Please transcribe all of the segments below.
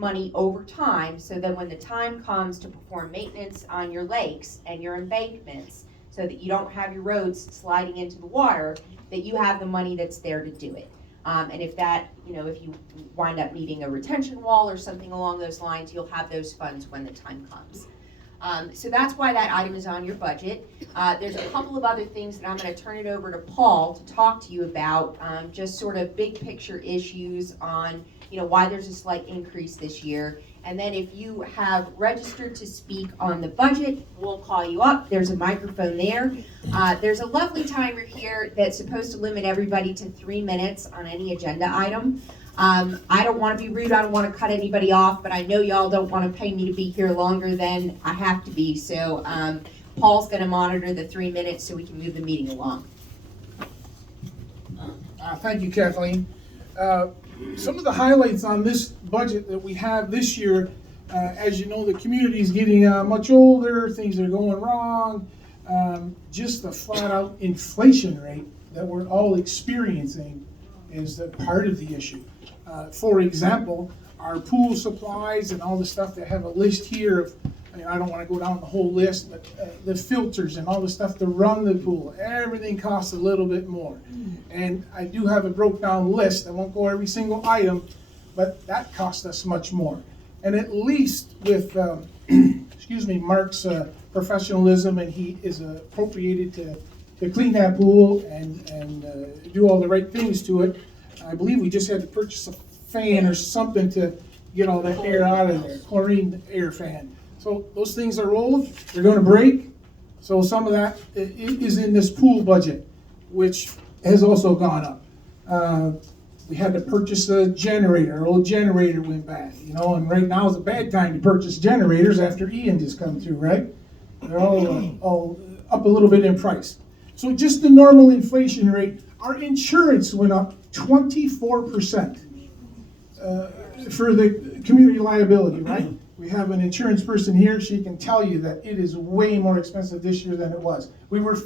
money over time, so that when the time comes to perform maintenance on your lakes and your embankments, so that you don't have your roads sliding into the water, that you have the money that's there to do it. And if that, if you wind up needing a retention wall or something along those lines, you'll have those funds when the time comes. So that's why that item is on your budget. There's a couple of other things that I'm going to turn it over to Paul to talk to you about, just sort of big picture issues on, why there's a slight increase this year. And then if you have registered to speak on the budget, we'll call you up. There's a microphone there. There's a lovely timer here that's supposed to limit everybody to 3 minutes on any agenda item. I don't want to be rude, I don't want to cut anybody off, but I know y'all don't want to pay me to be here longer than I have to be, so Paul's going to monitor the 3 minutes so we can move the meeting along. Thank you, Kathleen. Some of the highlights on this budget that we have this year, as you know, the community is getting much older, things are going wrong, just the flat out inflation rate that we're all experiencing is a part of the issue. For example, our pool supplies and all the stuff that have a list here of, I don't want to go down the whole list, but the filters and all the stuff to run the pool, everything costs a little bit more. And I do have a broke down list. I won't go every single item, but that costs us much more. And at least with, Mark's professionalism, and he is appropriated to clean that pool and do all the right things to it. I believe we just had to purchase a fan or something to get all that air out of there, chlorine air fan. So those things are old, they're going to break. So some of that is in this pool budget, which has also gone up. We had to purchase a generator. Our old generator went bad, and right now is a bad time to purchase generators after Ian just come through, right? They're all up a little bit in price. So just the normal inflation rate, our insurance went up 24% for the community liability, right? We have an insurance person here. She can tell you that it is way more expensive this year than it was. We were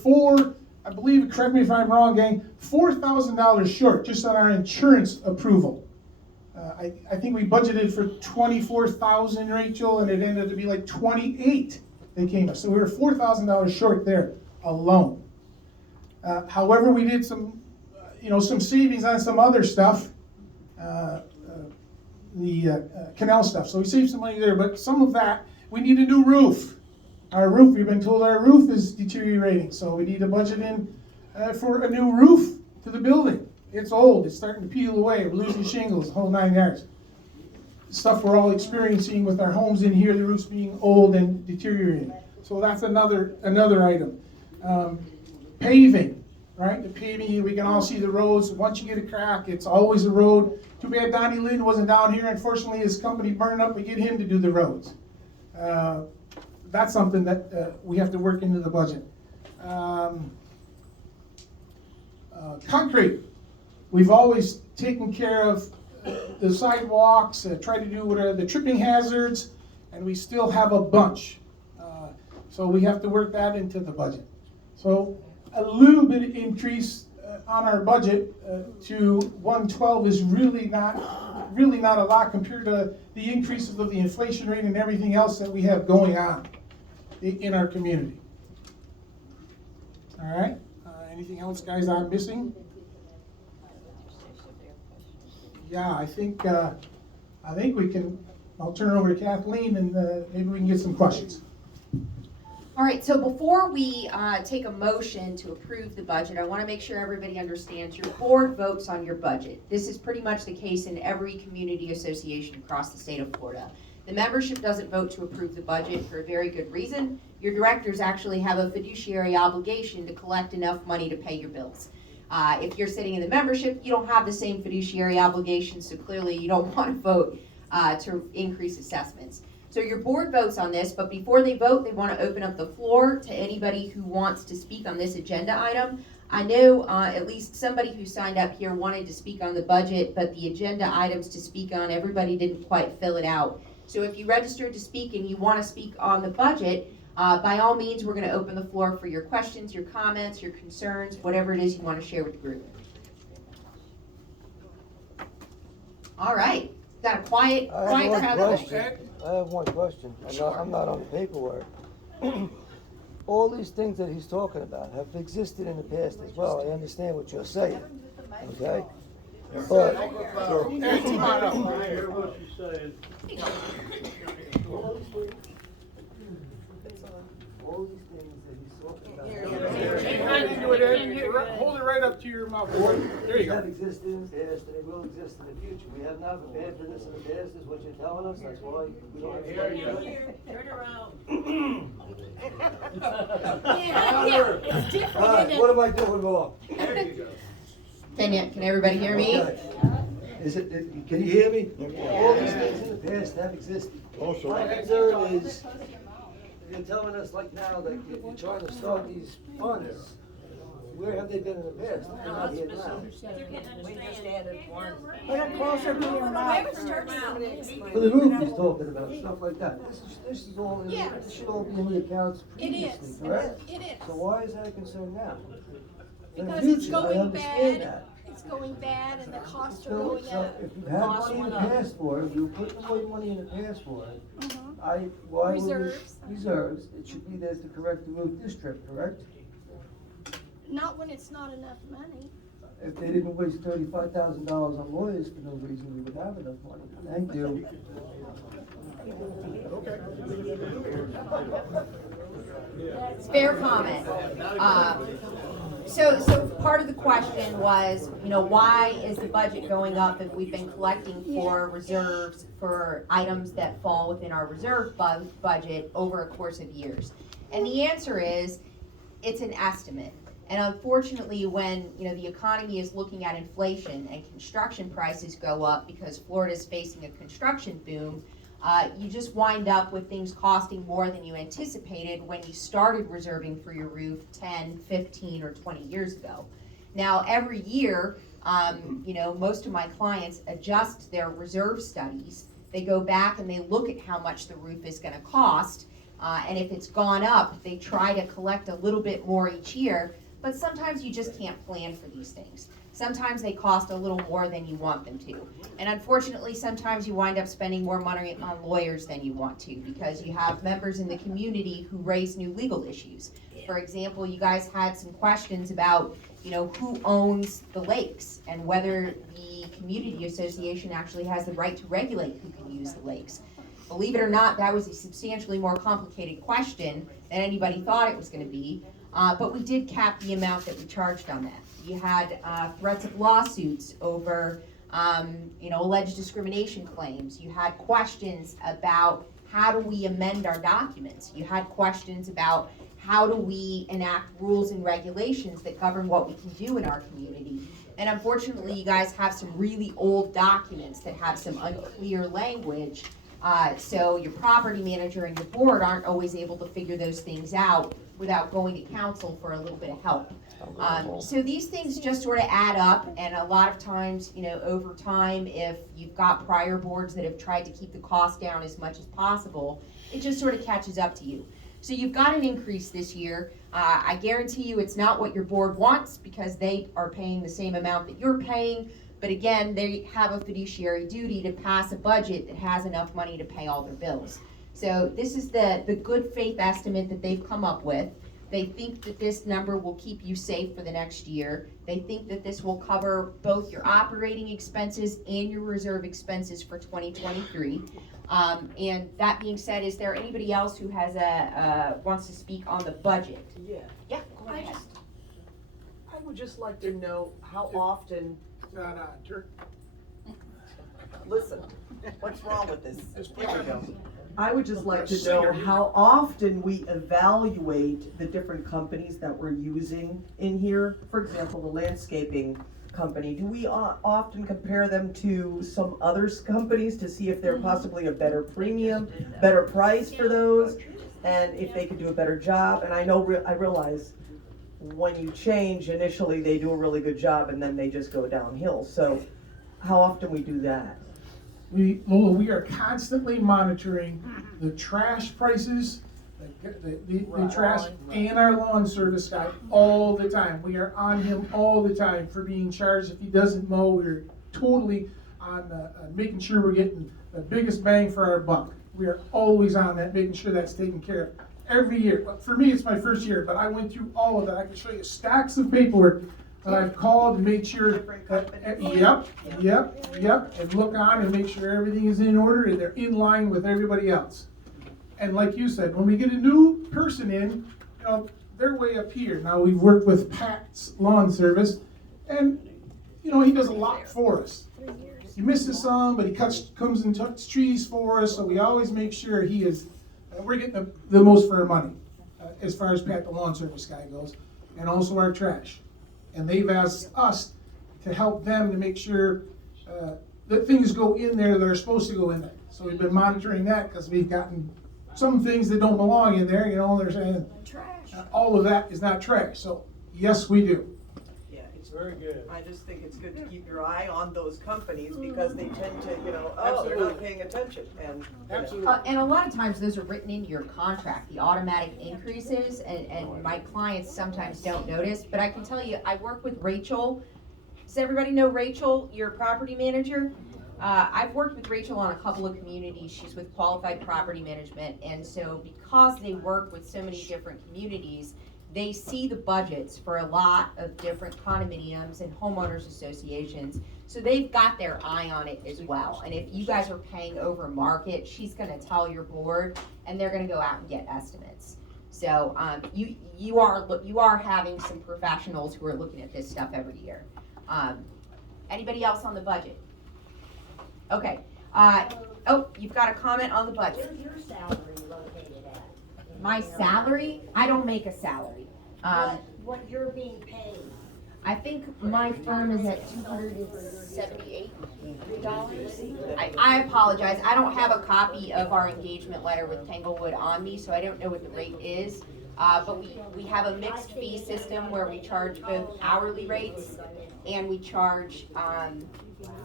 I believe, correct me if I'm wrong, gang, $4,000 short just on our insurance approval. I think we budgeted for $24,000, Rachel, and it ended up to be like $28,000 they came us. So we were $4,000 short there alone. However, we did some savings on some other stuff, the canal stuff. So we saved some money there, but some of that, we need a new roof. Our roof, we've been told our roof is deteriorating, so we need to budget in for a new roof to the building. It's old, it's starting to peel away, we're losing shingles, the whole 9 yards. Stuff we're all experiencing with our homes in here, the roofs being old and deteriorating. So that's another item. Paving, right? The paving, we can all see the roads. Once you get a crack, it's always a road. Too bad Donnie Lynn wasn't down here. Unfortunately, his company burned up. We get him to do the roads. That's something that we have to work into the budget. Concrete. We've always taken care of the sidewalks, try to do whatever the tripping hazards, and we still have a bunch. So we have to work that into the budget. So a little bit of increase on our budget to 112 is really not a lot compared to the increases of the inflation rate and everything else that we have going on in our community. All right. Anything else, guys, I'm missing? Yeah, I think we can. I'll turn it over to Kathleen, and maybe we can get some questions. All right, so before we take a motion to approve the budget, I want to make sure everybody understands your board votes on your budget. This is pretty much the case in every community association across the state of Florida. The membership doesn't vote to approve the budget for a very good reason. Your directors actually have a fiduciary obligation to collect enough money to pay your bills. If you're sitting in the membership, you don't have the same fiduciary obligation, so clearly you don't want to vote to increase assessments. So your board votes on this, but before they vote, they want to open up the floor to anybody who wants to speak on this agenda item. I know at least somebody who signed up here wanted to speak on the budget, but the agenda items to speak on, everybody didn't quite fill it out. So if you registered to speak and you want to speak on the budget, by all means, we're going to open the floor for your questions, your comments, your concerns, whatever it is you want to share with the group. All right. that a quiet crowd? I have one question. I'm not on the paperwork. All these things that he's talking about have existed in the past as well. I understand what you're saying, okay? But I hear what she's saying. all these things that he's talking about. Hold it right up to your mouth. There you Have go. existed in the past and they will exist in the future. We have not been bad business in the past, is what you're telling us. That's why we don't have. Turn around. It's different, Alright, isn't what it? am I doing wrong? Can everybody hear me? Okay. Can you hear me? All these things in the past have existed. Also, My concern is, you're telling us like now that you're trying to start these funds. Where have they been in the past? They're not here now. We understand it once. Put it closer to your mouth. For the roof he's talking about, stuff like that. This is all, Yeah. this should all be in the accounts It previously, is, correct? it is. So why is that a concern now? In the Because it's future, I going understand bad, that. it's going bad and the costs are So, going so up. if you had money in the past for it, if you put away money in the past for it, why would we? Reserves. Reserves, it should be there to correct the roof this trip, correct? Not when it's not enough money. If they didn't waste $35,000 on lawyers for no reason, we would have enough money. Thank you. It's fair comment. So part of the question was, why is the budget going up if we've been collecting for reserves for items that fall within our reserve budget over a course of years? And the answer is, it's an estimate. And unfortunately, when, the economy is looking at inflation and construction prices go up because Florida's facing a construction boom, you just wind up with things costing more than you anticipated when you started reserving for your roof 10, 15, or 20 years ago. Now, every year, most of my clients adjust their reserve studies. They go back and they look at how much the roof is gonna cost, and if it's gone up, they try to collect a little bit more each year, but sometimes you just can't plan for these things. Sometimes they cost a little more than you want them to. And unfortunately, sometimes you wind up spending more money on lawyers than you want to because you have members in the community who raise new legal issues. For example, you guys had some questions about, who owns the lakes and whether the community association actually has the right to regulate who can use the lakes. Believe it or not, that was a substantially more complicated question than anybody thought it was gonna be. But we did cap the amount that we charged on that. You had threats of lawsuits over, alleged discrimination claims. You had questions about how do we amend our documents. You had questions about how do we enact rules and regulations that govern what we can do in our community. And unfortunately, you guys have some really old documents that have some unclear language. So your property manager and your board aren't always able to figure those things out without going to council for a little bit of help. So these things just sort of add up, and a lot of times, over time, if you've got prior boards that have tried to keep the cost down as much as possible, it just sort of catches up to you. So you've got an increase this year. I guarantee you it's not what your board wants because they are paying the same amount that you're paying. But again, they have a fiduciary duty to pass a budget that has enough money to pay all their bills. So this is the good faith estimate that they've come up with. They think that this number will keep you safe for the next year. They think that this will cover both your operating expenses and your reserve expenses for 2023. And that being said, is there anybody else who has wants to speak on the budget? Yeah. Yeah, go I ahead. would just like to know how often, Turn. listen, what's wrong with this? Just There we go. put it- I would just like to know how often we evaluate the different companies that we're using in here. For example, the landscaping company, do we often compare them to some other companies to see if they're possibly a better premium, better price for those, and if they could do a better job? And I know, I realize when you change, initially they do a really good job and then they just go downhill. So how often we do that? Lola, we are constantly monitoring the trash prices, the trash, and our lawn service guy all the time. We are on him all the time for being charged. If he doesn't mow, we're totally on making sure we're getting the biggest bang for our buck. We are always on that, making sure that's taken care of every year. But for me, it's my first year, but I went through all of that. I can show you stacks of paperwork that I've called and made sure. Different companies. Yep, and look on and make sure everything is in order and they're in line with everybody else. And like you said, when we get a new person in, you know, they're way up here. Now, we've worked with Pat's Lawn Service, and, you know, he does a lot for us. He misses some, but he comes and cuts trees for us, so we always make sure he is, we're getting the most for our money, as far as Pat the Lawn Service guy goes, and also our trash. And they've asked us to help them to make sure that things go in there that are supposed to go in there. So we've been monitoring that, because we've gotten some things that don't belong in there, you know, they're saying, all of that is not trash, so yes, we do. Yeah, it's Very good. I just think it's good to keep your eye on those companies because they tend to, you know, oh, they're not Absolutely. paying attention and. you know. Absolutely. And a lot of times those are written into your contract, the automatic increases, and my clients sometimes don't notice, but I can tell you, I work with Rachel. Does everybody know Rachel, your property manager? I've worked with Rachel on a couple of communities. She's with Qualified Property Management, and so because they work with so many different communities, they see the budgets for a lot of different condominiums and homeowners associations. So they've got their eye on it as well. And if you guys are paying over market, she's gonna tell your board, and they're gonna go out and get estimates. So, you are having some professionals who are looking at this stuff every year. Anybody else on the budget? Okay, oh, you've got a comment on the budget. Where's your salary located at? My salary, I don't make a salary. What you're being paid? I think my firm is at $278. I apologize, I don't have a copy of our engagement letter with Tanglewood on me, so I don't know what the rate is. But we have a mixed fee system where we charge both hourly rates and we charge,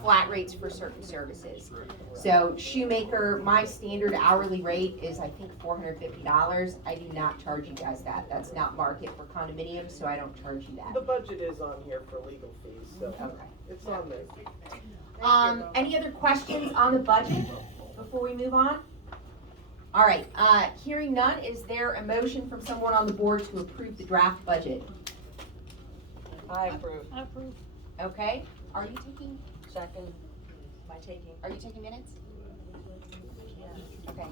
flat rates for certain services. So shoemaker, my standard hourly rate is I think $450. I do not charge you guys that. That's not market for condominiums, so I don't charge you The that. budget is on here for legal fees, so Okay. it's on there. Any other questions on the budget before we move on? All right, hearing none, is there a motion from someone on the board to approve the draft budget? I approve. I approve. Okay, are you taking, Second, by taking. are you taking minutes? Okay,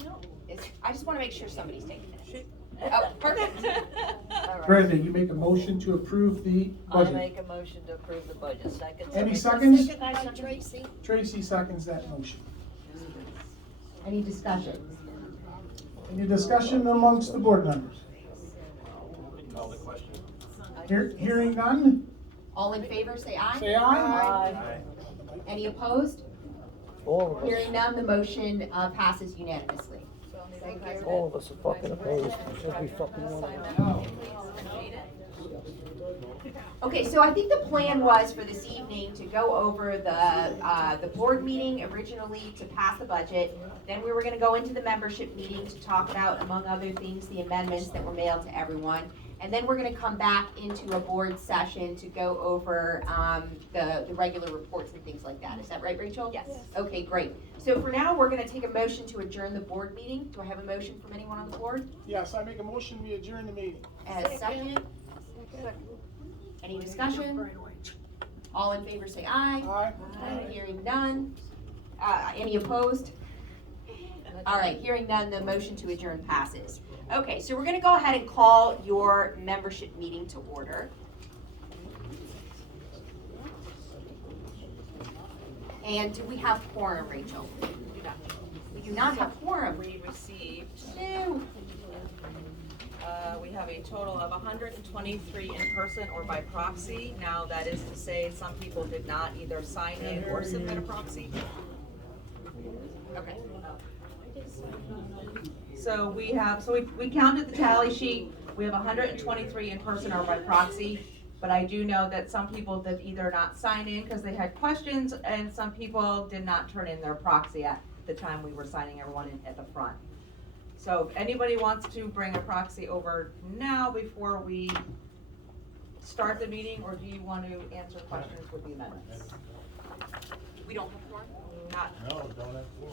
I just wanna make sure somebody's taking minutes. Oh, perfect. All right. Brenda, you make a motion to approve the I budget. make a motion to approve the budget. Second. Any somebody- seconds? By Tracy. Tracy seconds that motion. Any discussion? Any discussion amongst the board members? Call the question. Hearing none, All in favor, say aye. say aye. Aye. Any opposed? All of us, Hearing none, the motion passes unanimously. all of us are fucking opposed. Should we fucking want to? Okay, so I think the plan was for this evening to go over the board meeting originally to pass the budget. Then we were gonna go into the membership meeting to talk about, among other things, the amendments that were mailed to everyone. And then we're gonna come back into a board session to go over, the regular reports and things like that. Is that right, Rachel? Yes. Okay, great. So for now, we're gonna take a motion to adjourn the board meeting. Do I have a motion from anyone on the board? Yes, I make a motion, we adjourn the meeting. As second? Any discussion? All in favor say aye. Aye. Hearing none. Any opposed? All right, hearing none, the motion to adjourn passes. Okay, so we're gonna go ahead and call your membership meeting to order. And do we have quorum, Rachel? We do not have quorum. We received, No. we have a total of 123 in person or by proxy. Now, that is to say, some people did not either sign in or submit a proxy. Okay. So we counted the tally sheet. We have 123 in person or by proxy. But I do know that some people did either not sign in because they had questions, and some people did not turn in their proxy at the time we were signing everyone in at the front. So if anybody wants to bring a proxy over now before we start the meeting, or do you want to answer questions with the amendments? We don't have quorum? Not.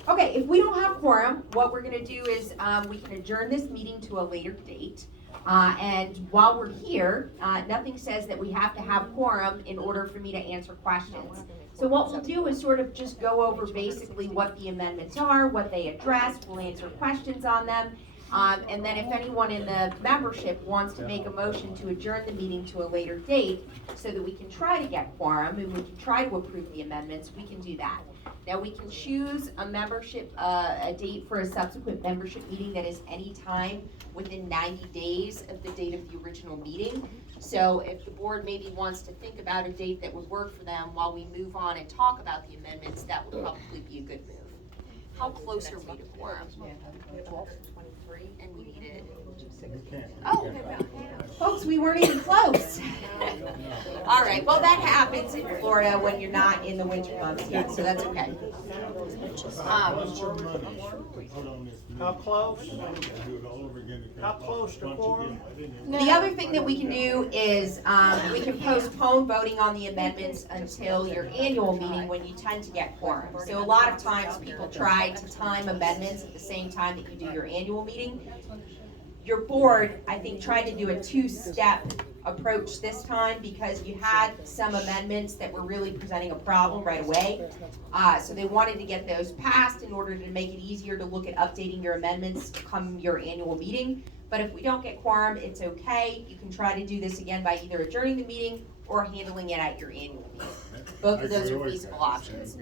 Okay, if we don't have quorum, what we're gonna do is, we can adjourn this meeting to a later date. And while we're here, nothing says that we have to have quorum in order for me to answer questions. So what we'll do is sort of just go over basically what the amendments are, what they address, we'll answer questions on them. And then if anyone in the membership wants to make a motion to adjourn the meeting to a later date so that we can try to get quorum and we can try to approve the amendments, we can do that. Now, we can choose a membership, a date for a subsequent membership meeting that is any time within 90 days of the date of the original meeting. So if the board maybe wants to think about a date that would work for them while we move on and talk about the amendments, that would probably be a good move. How close are we to quorum? And we needed. Oh, folks, we weren't even close. All right, well, that happens in Florida when you're not in the winter months yet, so that's okay. How close? How close to quorum? The other thing that we can do is, we can postpone voting on the amendments until your annual meeting when you tend to get quorum. So a lot of times people try to time amendments at the same time that you do your annual meeting. Your board, I think, tried to do a two-step approach this time because you had some amendments that were really presenting a problem right away. So they wanted to get those passed in order to make it easier to look at updating your amendments come your annual meeting. But if we don't get quorum, it's okay. You can try to do this again by either adjourning the meeting or handling it at your annual meeting. Both of those are feasible options.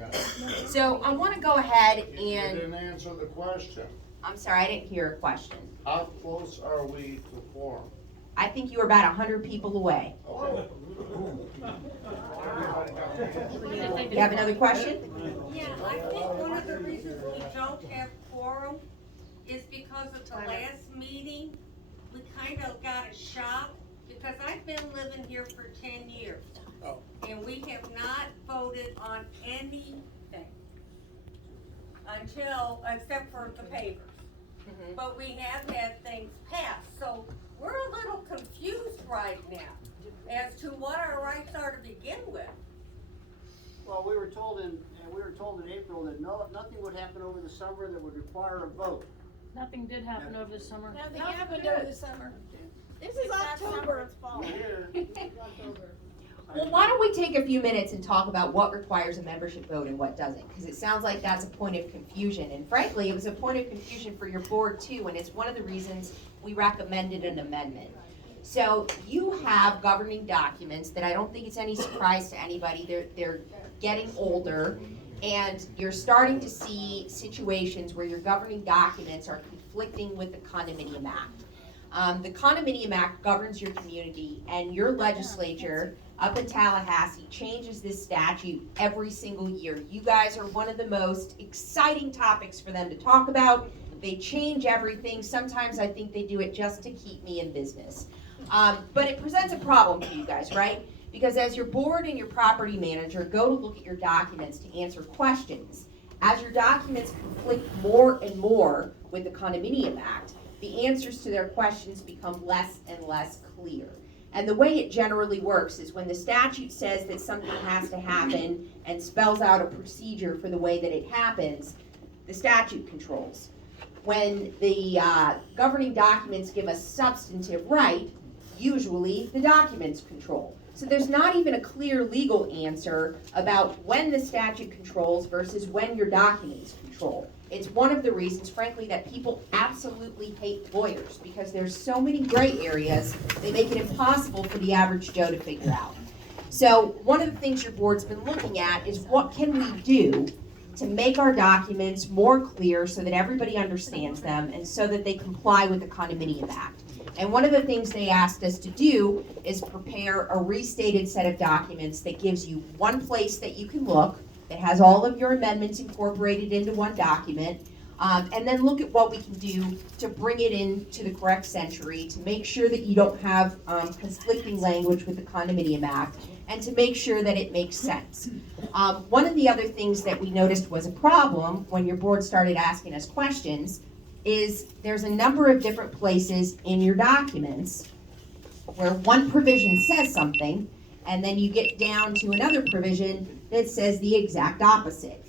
So I want to go ahead You and, didn't answer the question. I'm sorry, I didn't hear a question. How close are we to quorum? I think you were about 100 people away. Okay. You have another question? Yeah, I think one of the reasons we don't have quorum is because of the last meeting, we kind of got a shock, because I've been living here for 10 years. And we have not voted on anything except for the papers. But we have had things passed, so we're a little confused right now as to what our rights are to begin with. Well, we were told in April that nothing would happen over the summer that would require a vote. Nothing did happen over the summer. Nothing happened over the summer. This is October. Here, Well, why don't we take a few minutes and talk about what requires a membership vote and what doesn't? Because it sounds like that's a point of confusion. And frankly, it was a point of confusion for your board too, and it's one of the reasons we recommended an amendment. So you have governing documents that I don't think it's any surprise to anybody. They're getting older, and you're starting to see situations where your governing documents are conflicting with the Condominium Act. The Condominium Act governs your community, and your legislature up in Tallahassee changes this statute every single year. You guys are one of the most exciting topics for them to talk about. They change everything. Sometimes I think they do it just to keep me in business. But it presents a problem for you guys, right? Because as your board and your property manager go to look at your documents to answer questions, as your documents conflict more and more with the Condominium Act, the answers to their questions become less and less clear. And the way it generally works is when the statute says that something has to happen and spells out a procedure for the way that it happens, the statute controls. When the governing documents give a substantive right, usually the documents control. So there's not even a clear legal answer about when the statute controls versus when your documents control. It's one of the reasons, frankly, that people absolutely hate lawyers, because there's so many gray areas, they make it impossible for the average Joe to figure out. So one of the things your board's been looking at is what can we do to make our documents more clear so that everybody understands them and so that they comply with the Condominium Act. And one of the things they asked us to do is prepare a restated set of documents that gives you one place that you can look, that has all of your amendments incorporated into one document, and then look at what we can do to bring it into the correct century, to make sure that you don't have conflicting language with the Condominium Act, and to make sure that it makes sense. One of the other things that we noticed was a problem when your board started asking us questions is there's a number of different places in your documents where one provision says something, and then you get down to another provision that says the exact opposite.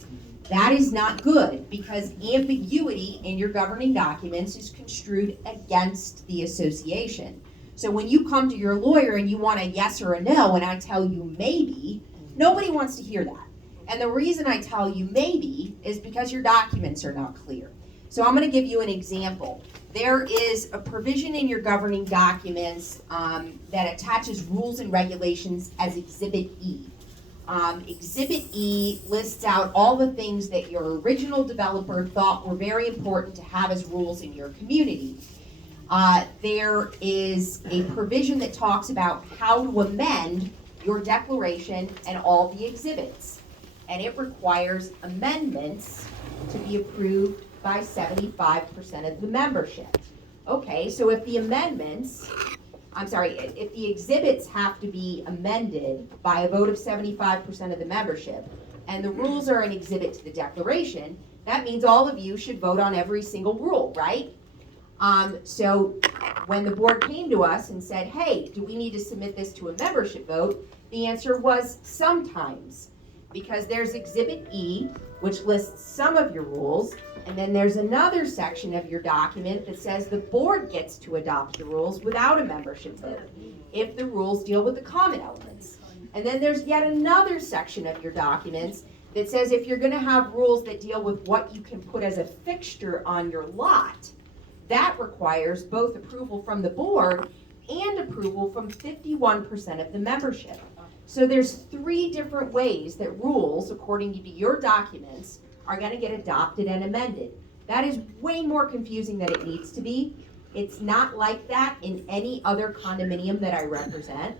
That is not good, because ambiguity in your governing documents is construed against the association. So when you come to your lawyer and you want a yes or a no, and I tell you maybe, nobody wants to hear that. And the reason I tell you maybe is because your documents are not clear. So I'm going to give you an example. There is a provision in your governing documents that attaches rules and regulations as Exhibit E. Exhibit E lists out all the things that your original developer thought were very important to have as rules in your community. There is a provision that talks about how to amend your declaration and all the exhibits. And it requires amendments to be approved by 75% of the membership. Okay, so if the if the exhibits have to be amended by a vote of 75% of the membership, and the rules are an exhibit to the declaration, that means all of you should vote on every single rule, right? So when the board came to us and said, hey, do we need to submit this to a membership vote? The answer was sometimes, because there's Exhibit E, which lists some of your rules, and then there's another section of your document that says the board gets to adopt the rules without a membership vote, if the rules deal with the common elements. And then there's yet another section of your documents that says if you're gonna have rules that deal with what you can put as a fixture on your lot, that requires both approval from the board and approval from 51% of the membership. So there's 3 different ways that rules, according to your documents, are going to get adopted and amended. That is way more confusing than it needs to be. It's not like that in any other condominium that I represent.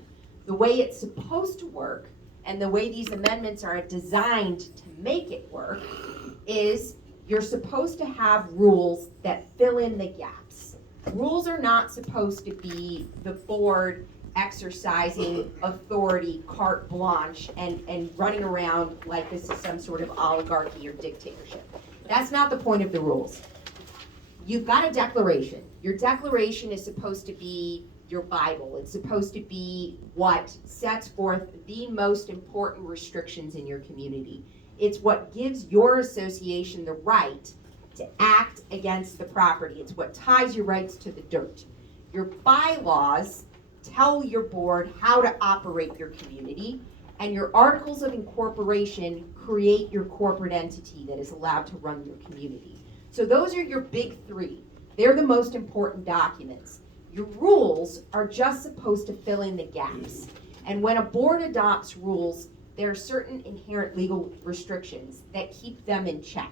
The way it's supposed to work and the way these amendments are designed to make it work is you're supposed to have rules that fill in the gaps. Rules are not supposed to be the board exercising authority carte blanche and running around like this is some sort of oligarchy or dictatorship. That's not the point of the rules. You've got a declaration. Your declaration is supposed to be your Bible. It's supposed to be what sets forth the most important restrictions in your community. It's what gives your association the right to act against the property. It's what ties your rights to the dirt. Your bylaws tell your board how to operate your community, and your articles of incorporation create your corporate entity that is allowed to run your community. So those are your big 3. They're the most important documents. Your rules are just supposed to fill in the gaps. And when a board adopts rules, there are certain inherent legal restrictions that keep them in check.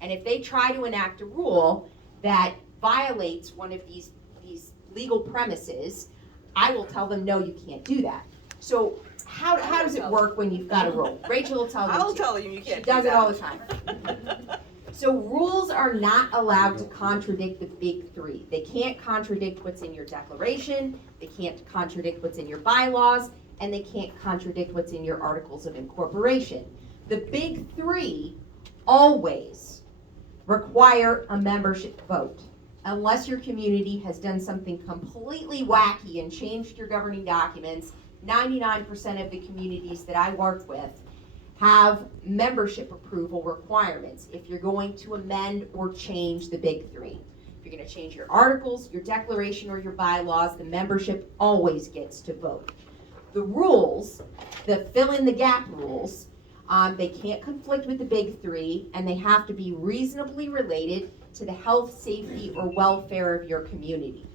And if they try to enact a rule that violates one of these legal premises, I will tell them, no, you can't do that. So how does it work when you've got a rule? Rachel will tell you. I'll tell you you can't She does do it that. all the time. So rules are not allowed to contradict the big 3. They can't contradict what's in your declaration, they can't contradict what's in your bylaws, and they can't contradict what's in your articles of incorporation. The big 3 always require a membership vote. Unless your community has done something completely wacky and changed your governing documents, 99% of the communities that I work with have membership approval requirements if you're going to amend or change the big 3. If you're going to change your articles, your declaration, or your bylaws, the membership always gets to vote. The rules, the fill-in-the-gap rules, they can't conflict with the big 3, and they have to be reasonably related to the health, safety, or welfare of your community.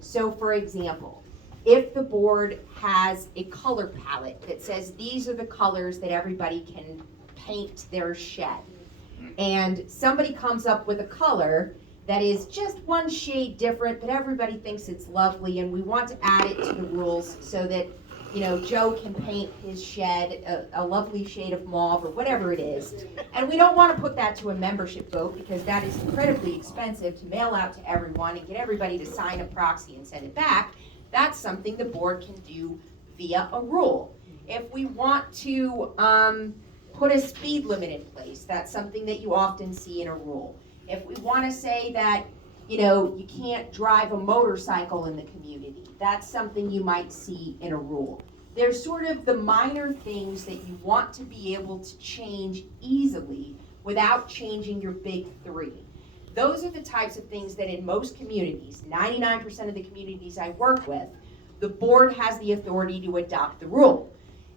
So, for example, if the board has a color palette that says these are the colors that everybody can paint their shed, and somebody comes up with a color that is just one shade different, but everybody thinks it's lovely, and we want to add it to the rules so that Joe can paint his shed a lovely shade of mauve or whatever it is. And we don't want to put that to a membership vote because that is incredibly expensive to mail out to everyone and get everybody to sign a proxy and send it back. That's something the board can do via a rule. If we want to put a speed limit in place, that's something that you often see in a rule. If we want to say that you can't drive a motorcycle in the community, that's something you might see in a rule. there's sort of the minor things that you want to be able to change easily without changing your big three. Those are the types of things that in most communities, 99% of the communities I work with, the board has the authority to adopt the rule.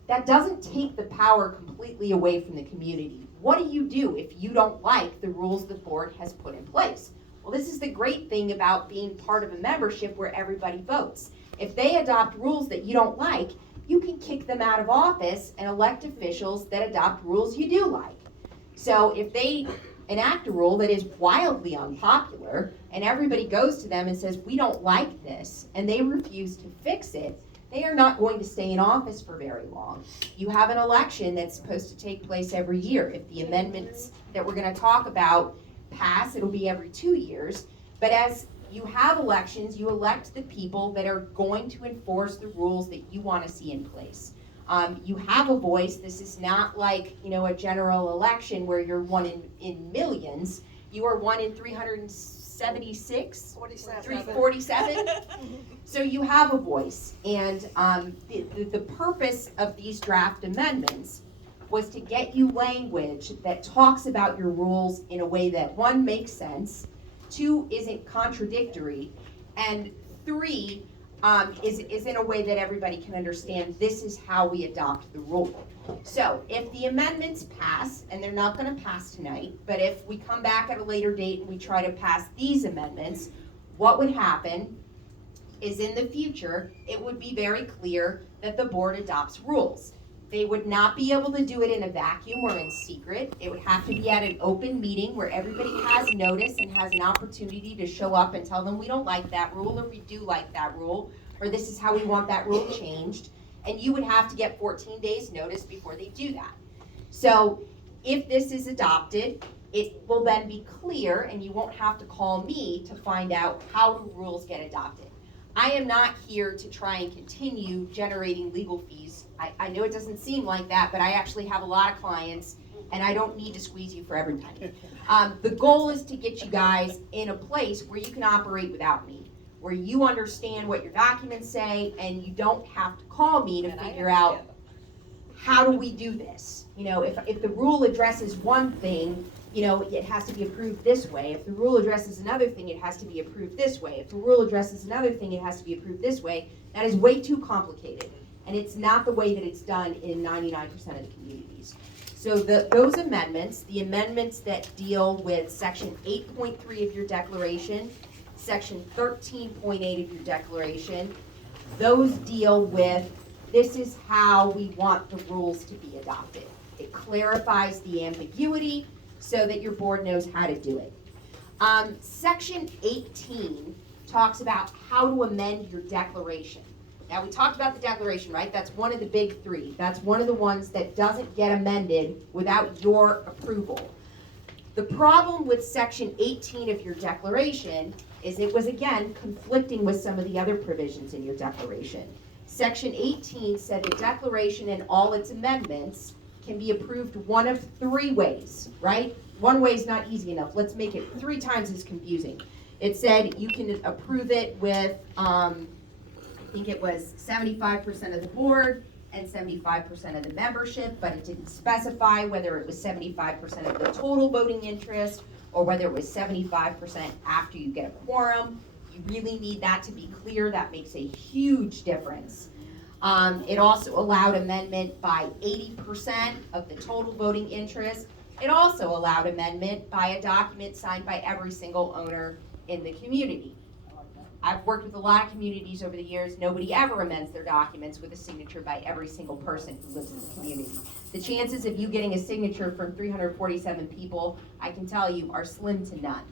That doesn't take the power completely away from the community. What do you do if you don't like the rules the board has put in place? Well, this is the great thing about being part of a membership where everybody votes. If they adopt rules that you don't like, you can kick them out of office and elect officials that adopt rules you do like. So if they enact a rule that is wildly unpopular and everybody goes to them and says, we don't like this, and they refuse to fix it, they are not going to stay in office for very long. You have an election that's supposed to take place every year. If the amendments that we're going to talk about pass, it'll be every 2 years. But as you have elections, you elect the people that are going to enforce the rules that you want to see in place. You have a voice. This is not like, a general election where you're one in millions. You are one in 376, 347. So you have a voice. And the purpose of these draft amendments was to get you language that talks about your rules in a way that, one, makes sense, two, isn't contradictory, and three, is in a way that everybody can understand this is how we adopt the rule. So if the amendments pass, and they're not going to pass tonight, but if we come back at a later date and we try to pass these amendments, what would happen is in the future, it would be very clear that the board adopts rules. They would not be able to do it in a vacuum or in secret. It would have to be at an open meeting where everybody has notice and has an opportunity to show up and tell them we don't like that rule, or we do like that rule, or this is how we want that rule changed. And you would have to get 14 days notice before they do that. So if this is adopted, it will then be clear, and you won't have to call me to find out how the rules get adopted. I am not here to try and continue generating legal fees. I know it doesn't seem like that, but I actually have a lot of clients, and I don't need to squeeze you for every penny. The goal is to get you guys in a place where you can operate without me, where you understand what your documents say, and you don't have to call me to figure out how do we do this. If the rule addresses one thing, it has to be approved this way. If the rule addresses another thing, it has to be approved this way. If the rule addresses another thing, it has to be approved this way. That is way too complicated. And it's not the way that it's done in 99% of the communities. So those amendments, the amendments that deal with section 8.3 of your declaration, section 13.8 of your declaration, those deal with this is how we want the rules to be adopted. It clarifies the ambiguity so that your board knows how to do it. Section 18 talks about how to amend your declaration. Now, we talked about the declaration, right? That's one of the big three. That's one of the ones that doesn't get amended without your approval. The problem with section 18 of your declaration is it was, again, conflicting with some of the other provisions in your declaration. Section 18 said the declaration and all its amendments can be approved one of three ways, right? One way is not easy enough. Let's make it 3 times as confusing. It said you can approve it with, I think it was 75% of the board and 75% of the membership, but it didn't specify whether it was 75% of the total voting interest or whether it was 75% after you get a quorum. You really need that to be clear. That makes a huge difference. It also allowed amendment by 80% of the total voting interest. It also allowed amendment by a document signed by every single owner in the community. I've worked with a lot of communities over the years. Nobody ever amends their documents with a signature by every single person who lives in the community. The chances of you getting a signature from 347 people, I can tell you, are slim to none.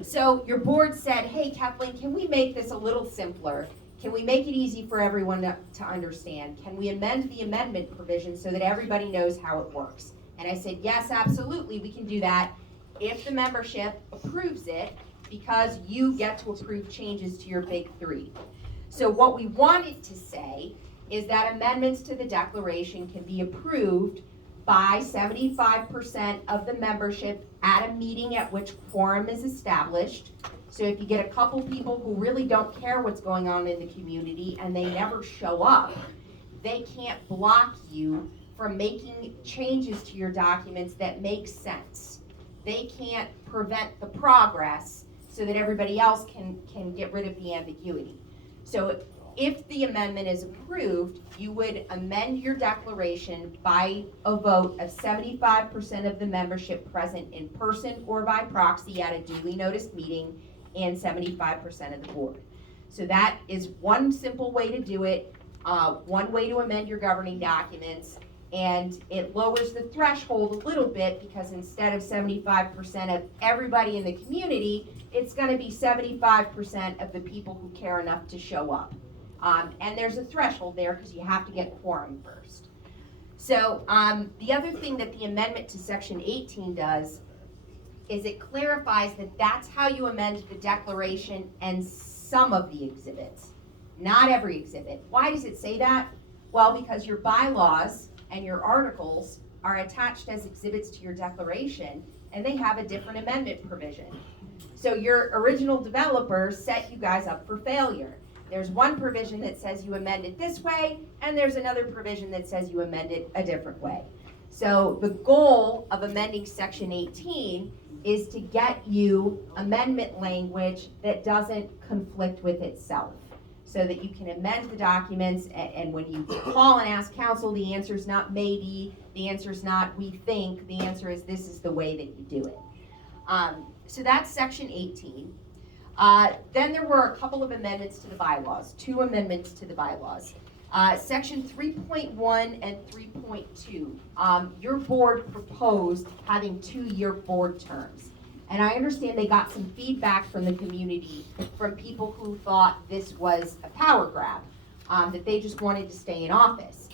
So your board said, hey, Kathleen, can we make this a little simpler? Can we make it easy for everyone to understand? Can we amend the amendment provision so that everybody knows how it works? And I said, yes, absolutely, we can do that if the membership approves it, because you get to approve changes to your big three. So what we wanted to say is that amendments to the declaration can be approved by 75% of the membership at a meeting at which quorum is established. So if you get a couple people who really don't care what's going on in the community and they never show up, they can't block you from making changes to your documents that make sense. They can't prevent the progress so that everybody else can get rid of the ambiguity. So if the amendment is approved, you would amend your declaration by a vote of 75% of the membership present in person or by proxy at a duly noticed meeting and 75% of the board. So that is one simple way to do it, one way to amend your governing documents, and it lowers the threshold a little bit because instead of 75% of everybody in the community, it's gonna be 75% of the people who care enough to show up. And there's a threshold there because you have to get quorum first. So the other thing that the amendment to section 18 does is it clarifies that that's how you amend the declaration and some of the exhibits, not every exhibit. Why does it say that? Well, because your bylaws and your articles are attached as exhibits to your declaration and they have a different amendment provision. So your original developer set you guys up for failure. There's one provision that says you amend it this way, and there's another provision that says you amend it a different way. So the goal of amending section 18 is to get you amendment language that doesn't conflict with itself, so that you can amend the documents, and when you call and ask council, the answer is not maybe, the answer is not we think, the answer is this is the way that you do it. So that's section 18. Then there were a couple of amendments to the bylaws, 2 amendments to the bylaws. Section 3.1 and 3.2, your board proposed having 2-year board terms. And I understand they got some feedback from the community, from people who thought this was a power grab, that they just wanted to stay in office.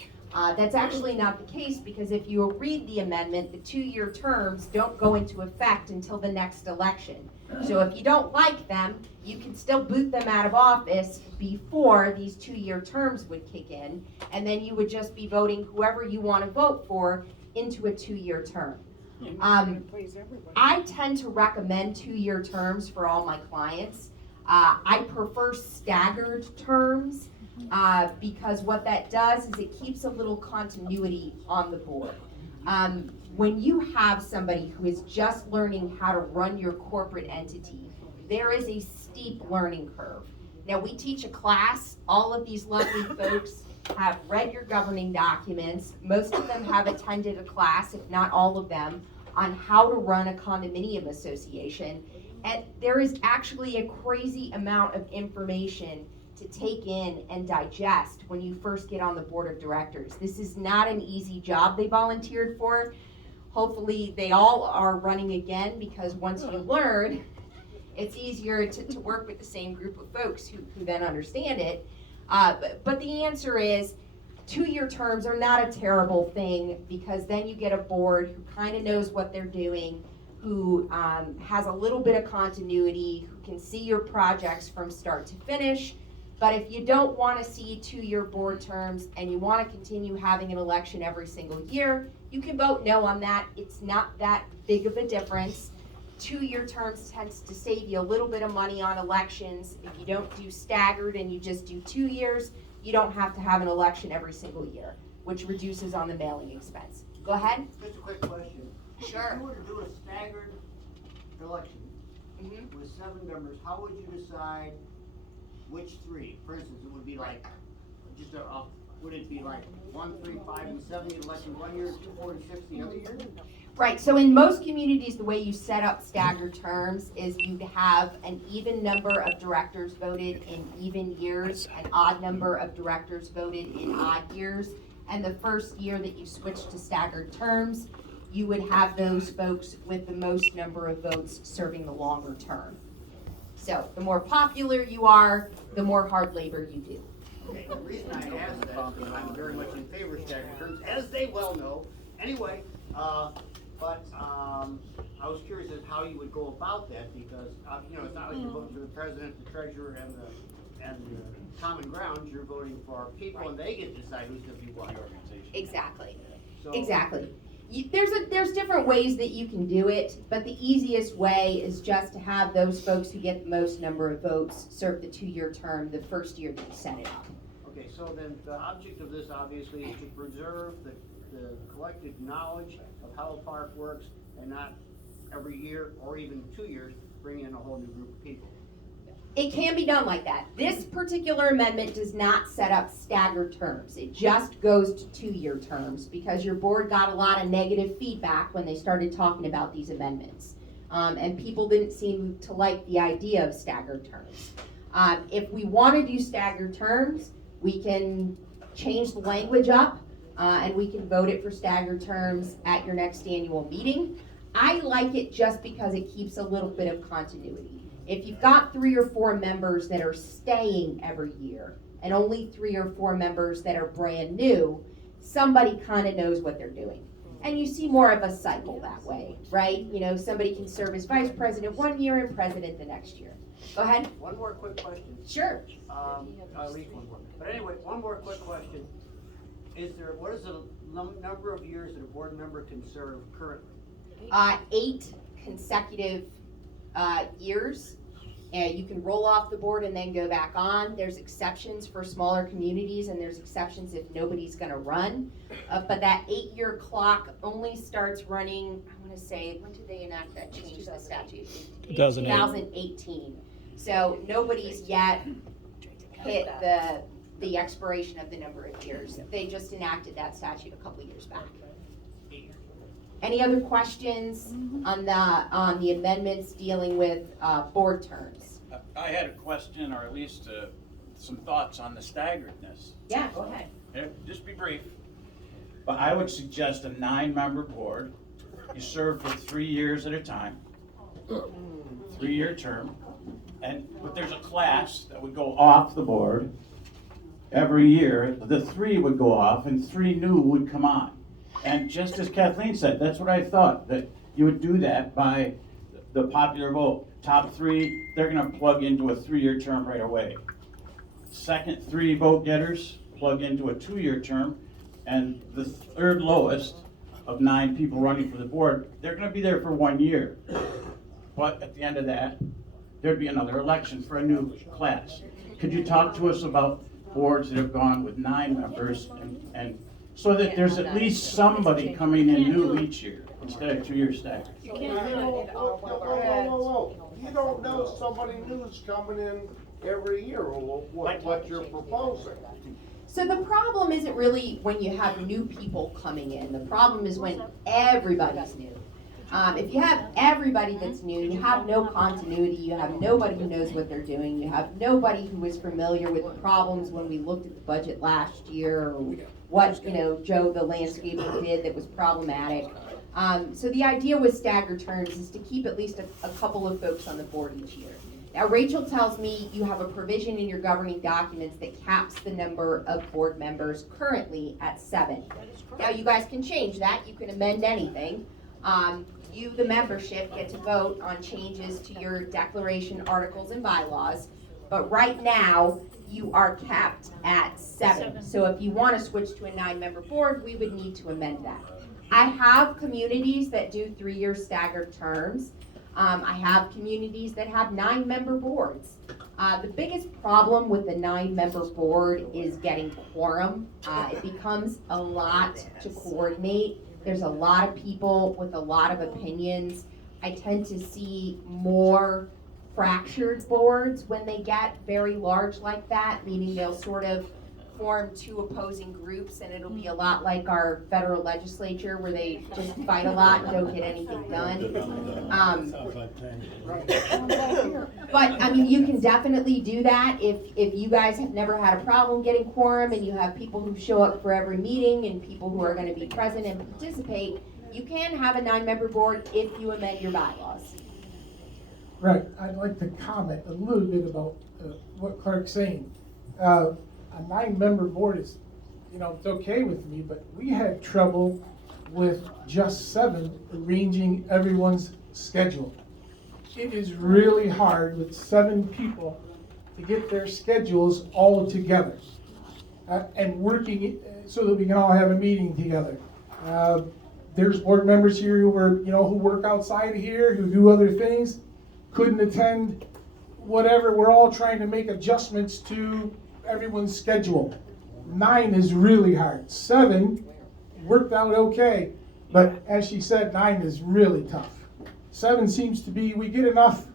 That's actually not the case, because if you read the amendment, the 2-year terms don't go into effect until the next election. So if you don't like them, you can still boot them out of office before these 2-year terms would kick in, and then you would just be voting whoever you want to vote for into a 2-year term. I tend to recommend 2-year terms for all my clients. I prefer staggered terms because what that does is it keeps a little continuity on the board. When you have somebody who is just learning how to run your corporate entity, there is a steep learning curve. Now, we teach a class. All of these lovely folks have read your governing documents. Most of them have attended a class, if not all of them, on how to run a condominium association. And there is actually a crazy amount of information to take in and digest when you first get on the board of directors. This is not an easy job they volunteered for. Hopefully they all are running again, because once you learn, it's easier to work with the same group of folks who then understand it. But the answer is 2-year terms are not a terrible thing, because then you get a board who kind of knows what they're doing, who has a little bit of continuity, who can see your projects from start to finish. But if you don't want to see 2-year board terms and you want to continue having an election every single year, you can vote no on that. It's not that big of a difference. 2-year terms tends to save you a little bit of money on elections. If you don't do staggered and you just do 2 years, you don't have to have an election every single year, which reduces on the mailing expense. Go ahead. Just a quick question. Sure. If you were to do a staggered election with 7 members, how would you decide which 3? For instance, it would be like, just would it be like 1, 3, 5, and 7 get elected one year, 2, 4, and 6 the other year? Right, so in most communities, the way you set up staggered terms is you have an even number of directors voted in even years, an odd number of directors voted in odd years, and the first year that you switch to staggered terms, you would have those folks with the most number of votes serving the longer term. So the more popular you are, the more hard labor you do. Okay, the reason I asked that is because I'm very much in favor of staggered terms, as they well know. Anyway, but I was curious as how you would go about that, because it's not like you're voting for the president, the treasurer, and the common grounds. You're voting for people, and they get to decide who's going to be what. Exactly. So, Exactly. There's different ways that you can do it, but the easiest way is just to have those folks who get the most number of votes serve the 2-year term the first year that you set it up. Okay, so then the object of this obviously is to preserve the collective knowledge of how a park works and not every year or even 2 years bring in a whole new group of people. It can be done like that. This particular amendment does not set up staggered terms. It just goes to 2-year terms because your board got a lot of negative feedback when they started talking about these amendments. And people didn't seem to like the idea of staggered terms. If we want to do staggered terms, we can change the language up and we can vote it for staggered terms at your next annual meeting. I like it just because it keeps a little bit of continuity. If you've got 3 or 4 members that are staying every year and only 3 or 4 members that are brand new, somebody kind of knows what they're doing. And you see more of a cycle that way, right? You know, somebody can serve as vice president 1 year and president the next year. Go ahead. One more quick question. Sure. At least one more. But anyway, one more quick question. What is the number of years that a board member can serve currently? 8 consecutive years. You can roll off the board and then go back on. There's exceptions for smaller communities and there's exceptions if nobody's gonna run. But that 8-year clock only starts running, I wanna say, when did they enact that change to the statute? 2018. So nobody's yet hit the expiration of the number of years. They just enacted that statute a couple years back. Any other questions on the amendments dealing with board terms? I had a question, or at least some thoughts on the staggeredness. Yeah, go ahead. Just be brief. But I would suggest a 9-member board. You serve for 3 years at a time, 3-year term, but there's a class that would go off the board every year. The 3 would go off, and 3 new would come on. And just as Kathleen said, that's what I thought, that you would do that by the popular vote. Top 3, they're gonna plug into a 3-year term right away. Second 3 vote getters plug into a 2-year term, and the third lowest of 9 people running for the board, they're gonna be there for 1 year. But at the end of that, there'd be another election for a new class. Could you talk to us about boards that have gone with 9 members and so that there's at least somebody coming in new each year instead of 2-year staggered? Whoa. You don't know somebody new's coming in every year, or what you're proposing. So the problem isn't really when you have new people coming in. The problem is when everybody's new. If you have everybody that's new, you have no continuity, you have nobody who knows what they're doing, you have nobody who is familiar with the problems when we looked at the budget last year, or what, Joe, the landscaper, did that was problematic. So the idea with staggered terms is to keep at least a couple of folks on the board each year. Now, Rachel tells me you have a provision in your governing documents that caps the number of board members currently at 7. Now, you guys can change that, you can amend anything. You, the membership, get to vote on changes to your declaration, articles, and bylaws. But right now, you are capped at 7. So if you want to switch to a 9-member board, we would need to amend that. I have communities that do 3-year staggered terms. I have communities that have 9-member boards. The biggest problem with the 9-member board is getting quorum. It becomes a lot to coordinate. There's a lot of people with a lot of opinions. I tend to see more fractured boards when they get very large like that, meaning they'll sort of form 2 opposing groups, and it'll be a lot like our federal legislature where they just fight a lot and don't get anything done. But I mean, you can definitely do that if you guys have never had a problem getting quorum and you have people who show up for every meeting and people who are going to be present and participate. You can have a 9-member board if you amend your bylaws. Right, I'd like to comment a little bit about what Clark's saying. A 9-member board is, it's okay with me, but we had trouble with just 7 arranging everyone's schedule. It is really hard with 7 people to get their schedules all together and working so that we can all have a meeting together. There's board members here who work outside of here, who do other things, couldn't attend, whatever. We're all trying to make adjustments to everyone's schedule. 9 is really hard. 7 worked out okay, but as she said, 9 is really tough. 7 seems to be, we get enough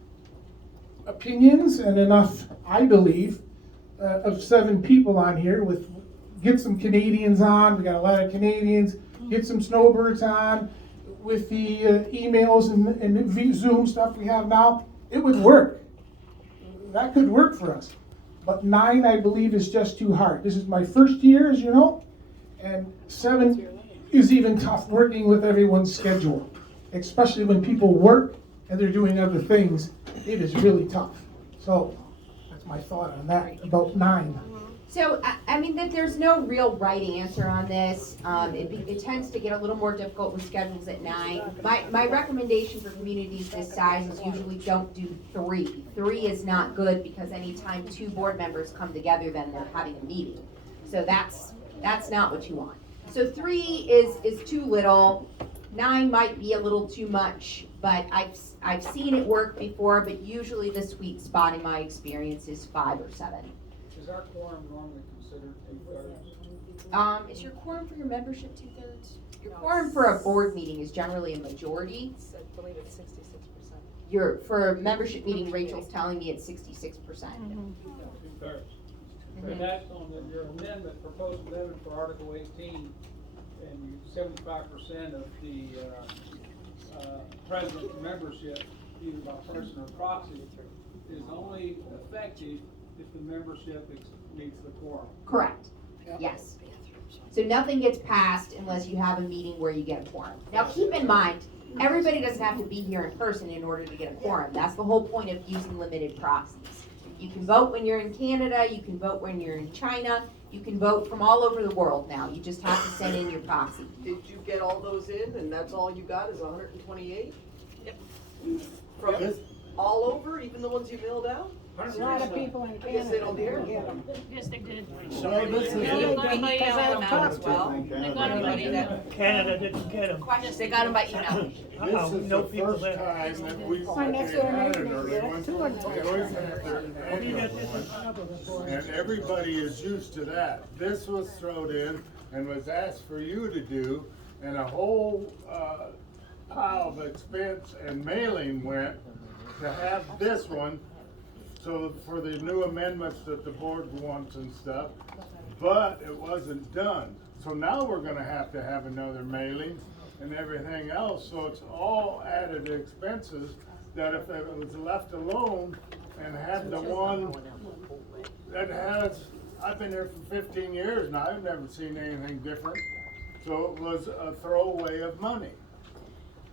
opinions and enough, I believe, of 7 people on here with, get some Canadians on, we got a lot of Canadians, get some snowbirds on, with the emails and Zoom stuff we have now, it would work. That could work for us. But 9, I believe, is just too hard. This is my first year, as you know, and 7 is even tough working with everyone's schedule, especially when people work and they're doing other things. It is really tough. So that's my thought on that about 9. So, I mean, that there's no real right answer on this. It tends to get a little more difficult with schedules at 9. My recommendation for communities this size is usually don't do 3. 3 is not good because anytime 2 board members come together, then they're having a meeting. So that's not what you want. So 3 is too little. 9 might be a little too much, but I've seen it work before, but usually the sweet spot in my experience is 5 or 7. Is our quorum normally considered 2/3? Is your quorum for your membership 2/3? Your quorum for a board meeting is generally a majority. I believe it's 66%. For a membership meeting, Rachel's telling me it's 66%. 2/3. And that's on your amendment, proposed amendment for Article 18, and 75% of the present membership, either by person or proxy, is only effective if the membership meets the quorum. Correct. Yes. So nothing gets passed unless you have a meeting where you get a quorum. Now keep in mind, everybody doesn't have to be here in person in order to get a quorum. That's the whole point of using limited proxies. You can vote when you're in Canada, you can vote when you're in China, you can vote from all over the world now. You just have to send in your proxy. Did you get all those in, and that's all you got is 128? Yep. From all over, even the ones you mailed out? A lot of people in I guess they don't Canada care. get them. Yes, they did. Canada didn't get them. Questions, they got them by email. This is the first time that we've My next door had neighbor an did early it. one. They always have their annual one, and everybody is used to that. This was thrown in and was asked for you to do, and a whole pile of expense and mailing went to have this one, so for the new amendments that the board wants and stuff, but it wasn't done. So now we're gonna have to have another mailing and everything else, so it's all added expenses that if it was left alone and had the one that has, I've been here for 15 years now, I've never seen anything different. So it was a throwaway of money.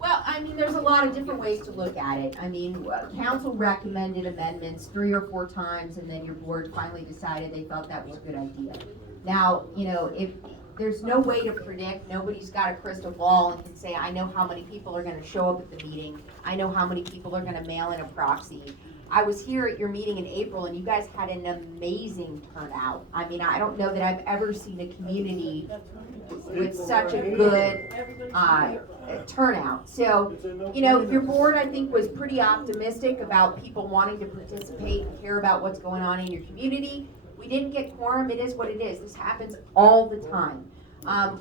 Well, I mean, there's a lot of different ways to look at it. I mean, council recommended amendments 3 or 4 times, and then your board finally decided they thought that was a good idea. Now, you know, if there's no way to predict, nobody's got a crystal ball and can say, I know how many people are gonna show up at the meeting, I know how many people are gonna mail in a proxy. I was here at your meeting in April, and you guys had an amazing turnout. I mean, I don't know that I've ever seen a community with such a good turnout. So, you know, your board, I think, was pretty optimistic about people wanting to participate and care about what's going on in your community. We didn't get quorum, it is what it is. This happens all the time.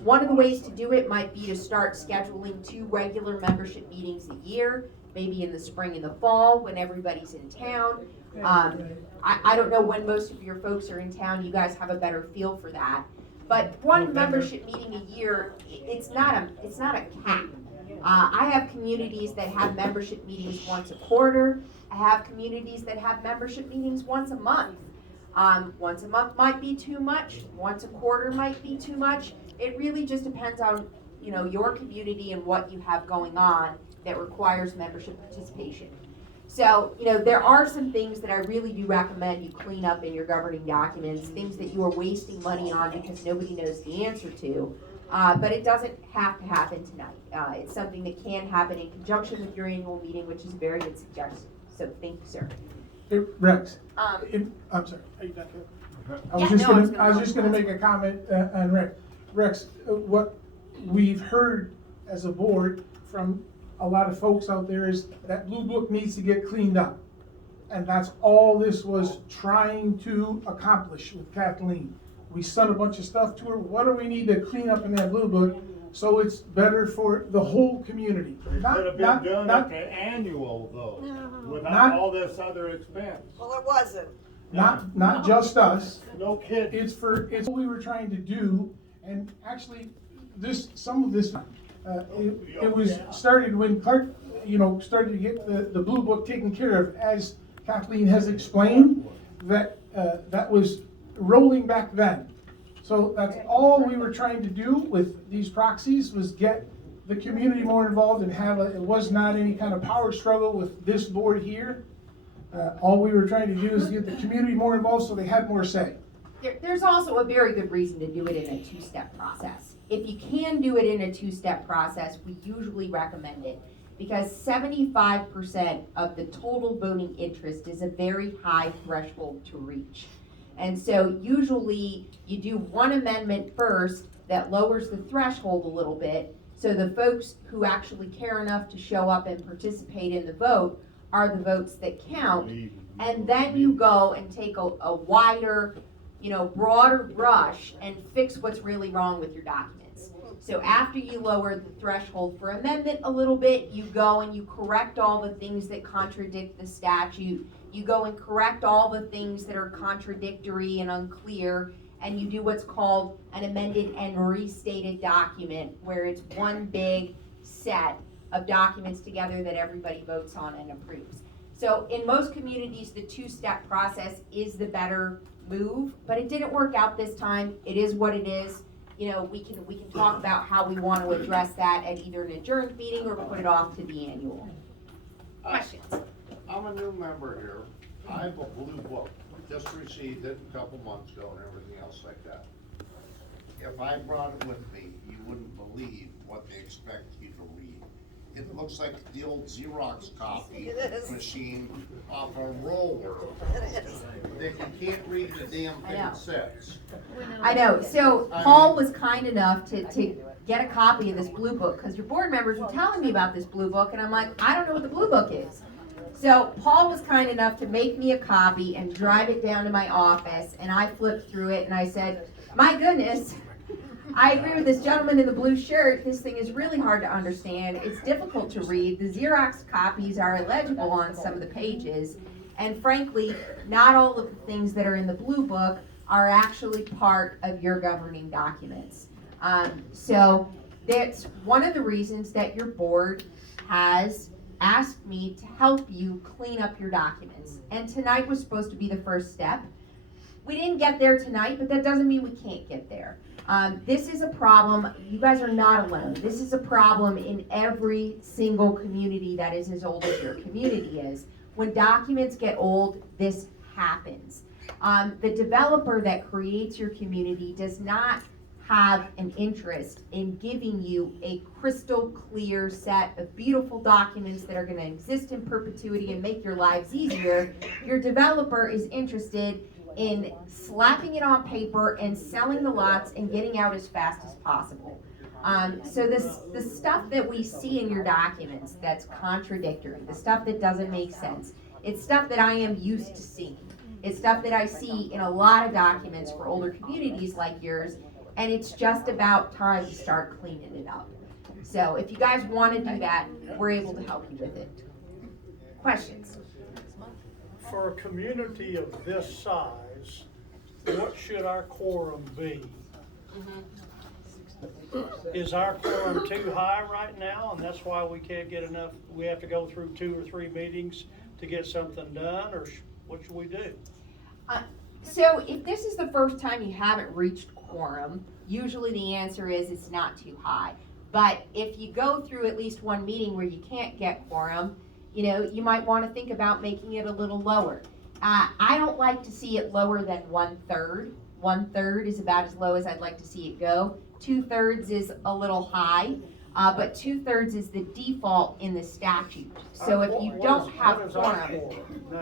One of the ways to do it might be to start scheduling 2 regular membership meetings a year, maybe in the spring and the fall when everybody's in town. I don't know when most of your folks are in town, you guys have a better feel for that. But one membership meeting a year, it's not a cap. I have communities that have membership meetings once a quarter. I have communities that have membership meetings once a month. Once a month might be too much, once a quarter might be too much. It really just depends on, you know, your community and what you have going on that requires membership participation. So, you know, there are some things that I really do recommend you clean up in your governing documents, things that you are wasting money on because nobody knows the answer to. But it doesn't have to happen tonight. It's something that can happen in conjunction with your annual meeting, which is a very good suggestion. So thank you, sir. Hey, Rex, I'm sorry, are you done? I was just gonna make a comment on Rex. Rex, what we've heard as a board from a lot of folks out there is that blue book needs to get cleaned up. And that's all this was trying to accomplish with Kathleen, We sent a bunch of stuff to her. What do we need to clean up in that blue book so it's better for the whole community? It Not- could have not- been done not- at the annual though, Not- without all this other expense. Well, it wasn't. Not just us. No kidding. It's what we were trying to do, and actually, some of this, it was started when Clark, started to get the blue book taken care of, as Kathleen has explained, that was rolling back then. So that's all we were trying to do with these proxies, was get the community more involved and it was not any kind of power struggle with this board here. All we were trying to do is get the community more involved so they had more say. There's also a very good reason to do it in a two-step process. If you can do it in a two-step process, we usually recommend it, because 75% of the total voting interest is a very high threshold to reach. And so usually you do one amendment first that lowers the threshold a little bit, so the folks who actually care enough to show up and participate in the vote are the votes that count. And then you go and take a wider, broader brush and fix what's really wrong with your documents. So after you lower the threshold for amendment a little bit, you go and you correct all the things that contradict the statute. You go and correct all the things that are contradictory and unclear, and you do what's called an amended and restated document, where it's one big set of documents together that everybody votes on and approves. So in most communities, the two-step process is the better move, but it didn't work out this time. It is what it is. We can talk about how we want to address that at either an adjourned meeting or put it off to the annual. Questions? I'm a new member here. I have a blue book, just received it a couple months ago and everything else like that. If I brought it with me, you wouldn't believe what they expect you to read. It looks like the old Xerox copy machine off a roller that you can't read the damn thing it says. I know. So Paul was kind enough to get a copy of this blue book, because your board members were telling me about this blue book, and I'm like, I don't know what the blue book is. So Paul was kind enough to make me a copy and drive it down to my office, and I flipped through it and I said, my goodness, I agree with this gentleman in the blue shirt. This thing is really hard to understand. It's difficult to read. The Xerox copies are illegible on some of the pages. And frankly, not all of the things that are in the blue book are actually part of your governing documents. So that's one of the reasons that your board has asked me to help you clean up your documents. And tonight was supposed to be the first step. We didn't get there tonight, but that doesn't mean we can't get there. This is a problem. You guys are not alone. This is a problem in every single community that is as old as your community is. When documents get old, this happens. The developer that creates your community does not have an interest in giving you a crystal clear set of beautiful documents that are going to exist in perpetuity and make your lives easier. Your developer is interested in slapping it on paper and selling the lots and getting out as fast as possible. So the stuff that we see in your documents that's contradictory, the stuff that doesn't make sense, it's stuff that I am used to seeing. It's stuff that I see in a lot of documents for older communities like yours, and it's just about time to start cleaning it up. So if you guys want to do that, we're able to help you with it. Questions? For a community of this size, what should our quorum be? Is our quorum too high right now, and that's why we can't get enough, we have to go through 2 or 3 meetings to get something done, or what should we do? So if this is the first time you haven't reached quorum, usually the answer is it's not too high. But if you go through at least one meeting where you can't get quorum, you might want to think about making it a little lower. I don't like to see it lower than 1/3. 1/3 is about as low as I'd like to see it go. 2/3 is a little high, but 2/3 is the default in the statute. So if you don't have quorum,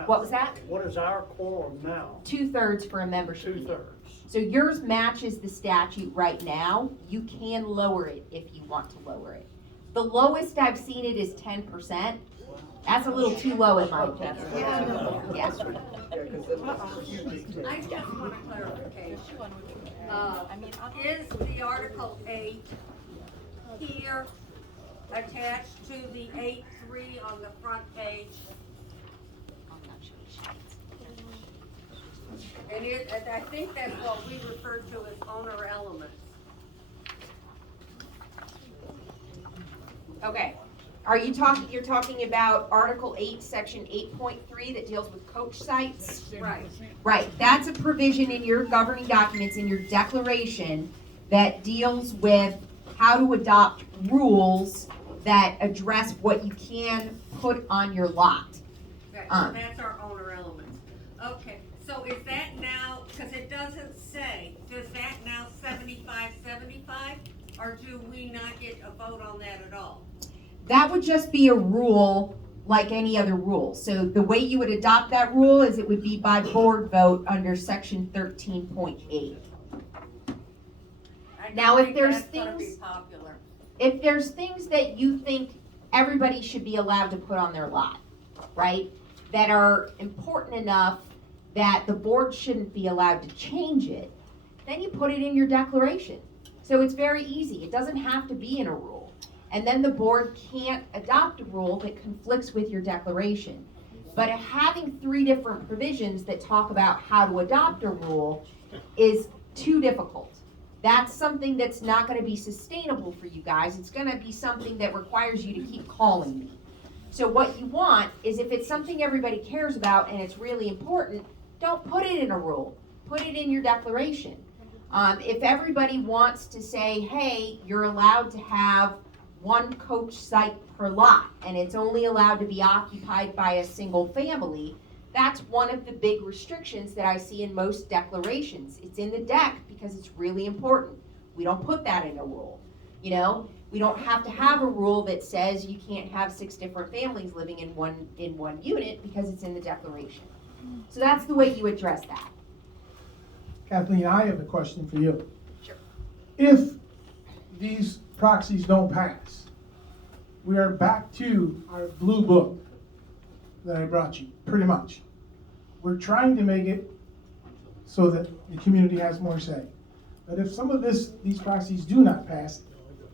what was that? What is our quorum now? 2/3 for a membership. 2/3. So yours matches the statute right now. You can lower it if you want to lower it. The lowest I've seen it is 10%. That's a little too low in my opinion. Yes. I just want a clarification. Is the Article 8 here attached to the 8.3 on the front page? And I think that's what we refer to as owner elements. Okay. You're talking about Article 8, Section 8.3 that deals with coach sites? Right. Right, that's a provision in your governing documents, in your declaration, that deals with how to adopt rules that address what you can put on your lot. Right, so that's our owner elements. Okay, so is that now, because it doesn't say, does that now 75/75? Or do we not get a vote on that at all? That would just be a rule like any other rule. So the way you would adopt that rule is it would be by board vote under section 13.8. Now, if there's if there's things that you think everybody should be allowed to put on their lot, right, that are important enough that the board shouldn't be allowed to change it, then you put it in your declaration. So it's very easy. It doesn't have to be in a rule. And then the board can't adopt a rule that conflicts with your declaration. But having 3 different provisions that talk about how to adopt a rule is too difficult. That's something that's not going to be sustainable for you guys. It's going to be something that requires you to keep calling me. So what you want is, if it's something everybody cares about and it's really important, don't put it in a rule. Put it in your declaration. If everybody wants to say, hey, you're allowed to have 1 coach site per lot, and it's only allowed to be occupied by a single family, that's one of the big restrictions that I see in most declarations. It's in the deck because it's really important. We don't put that in a rule. You know, we don't have to have a rule that says you can't have 6 different families living in one unit because it's in the declaration. So that's the way you address that. Kathleen, I have a question for you. Sure. If these proxies don't pass, we are back to our blue book that I brought you, pretty much. We're trying to make it so that the community has more say. But if some of these proxies do not pass,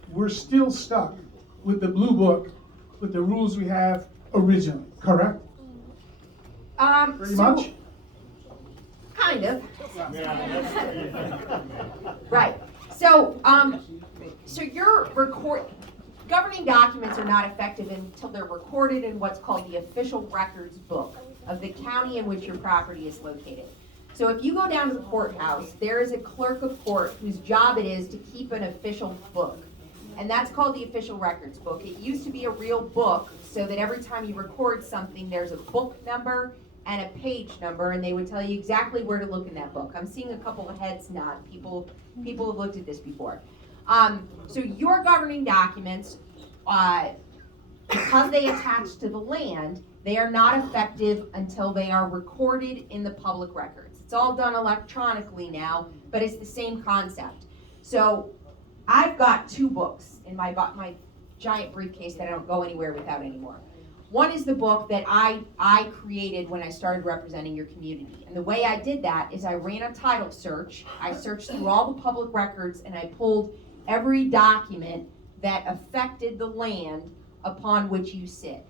we're still stuck with the blue book, with the rules we have originally, correct? Pretty much? Kind of. Right. So, your governing documents are not effective until they're recorded in what's called the official records book of the county in which your property is located. So if you go down to the courthouse, there is a clerk of court whose job it is to keep an official book. And that's called the official records book. It used to be a real book, so that every time you record something, there's a book number and a page number, and they would tell you exactly where to look in that book. I'm seeing a couple of heads nod. People have looked at this before. So your governing documents, because they attach to the land, they are not effective until they are recorded in the public records. It's all done electronically now, but it's the same concept. So I've got 2 books in my giant briefcase that I don't go anywhere without anymore. One is the book that I created when I started representing your community. And the way I did that is I ran a title search. I searched through all the public records and I pulled every document that affected the land upon which you sit.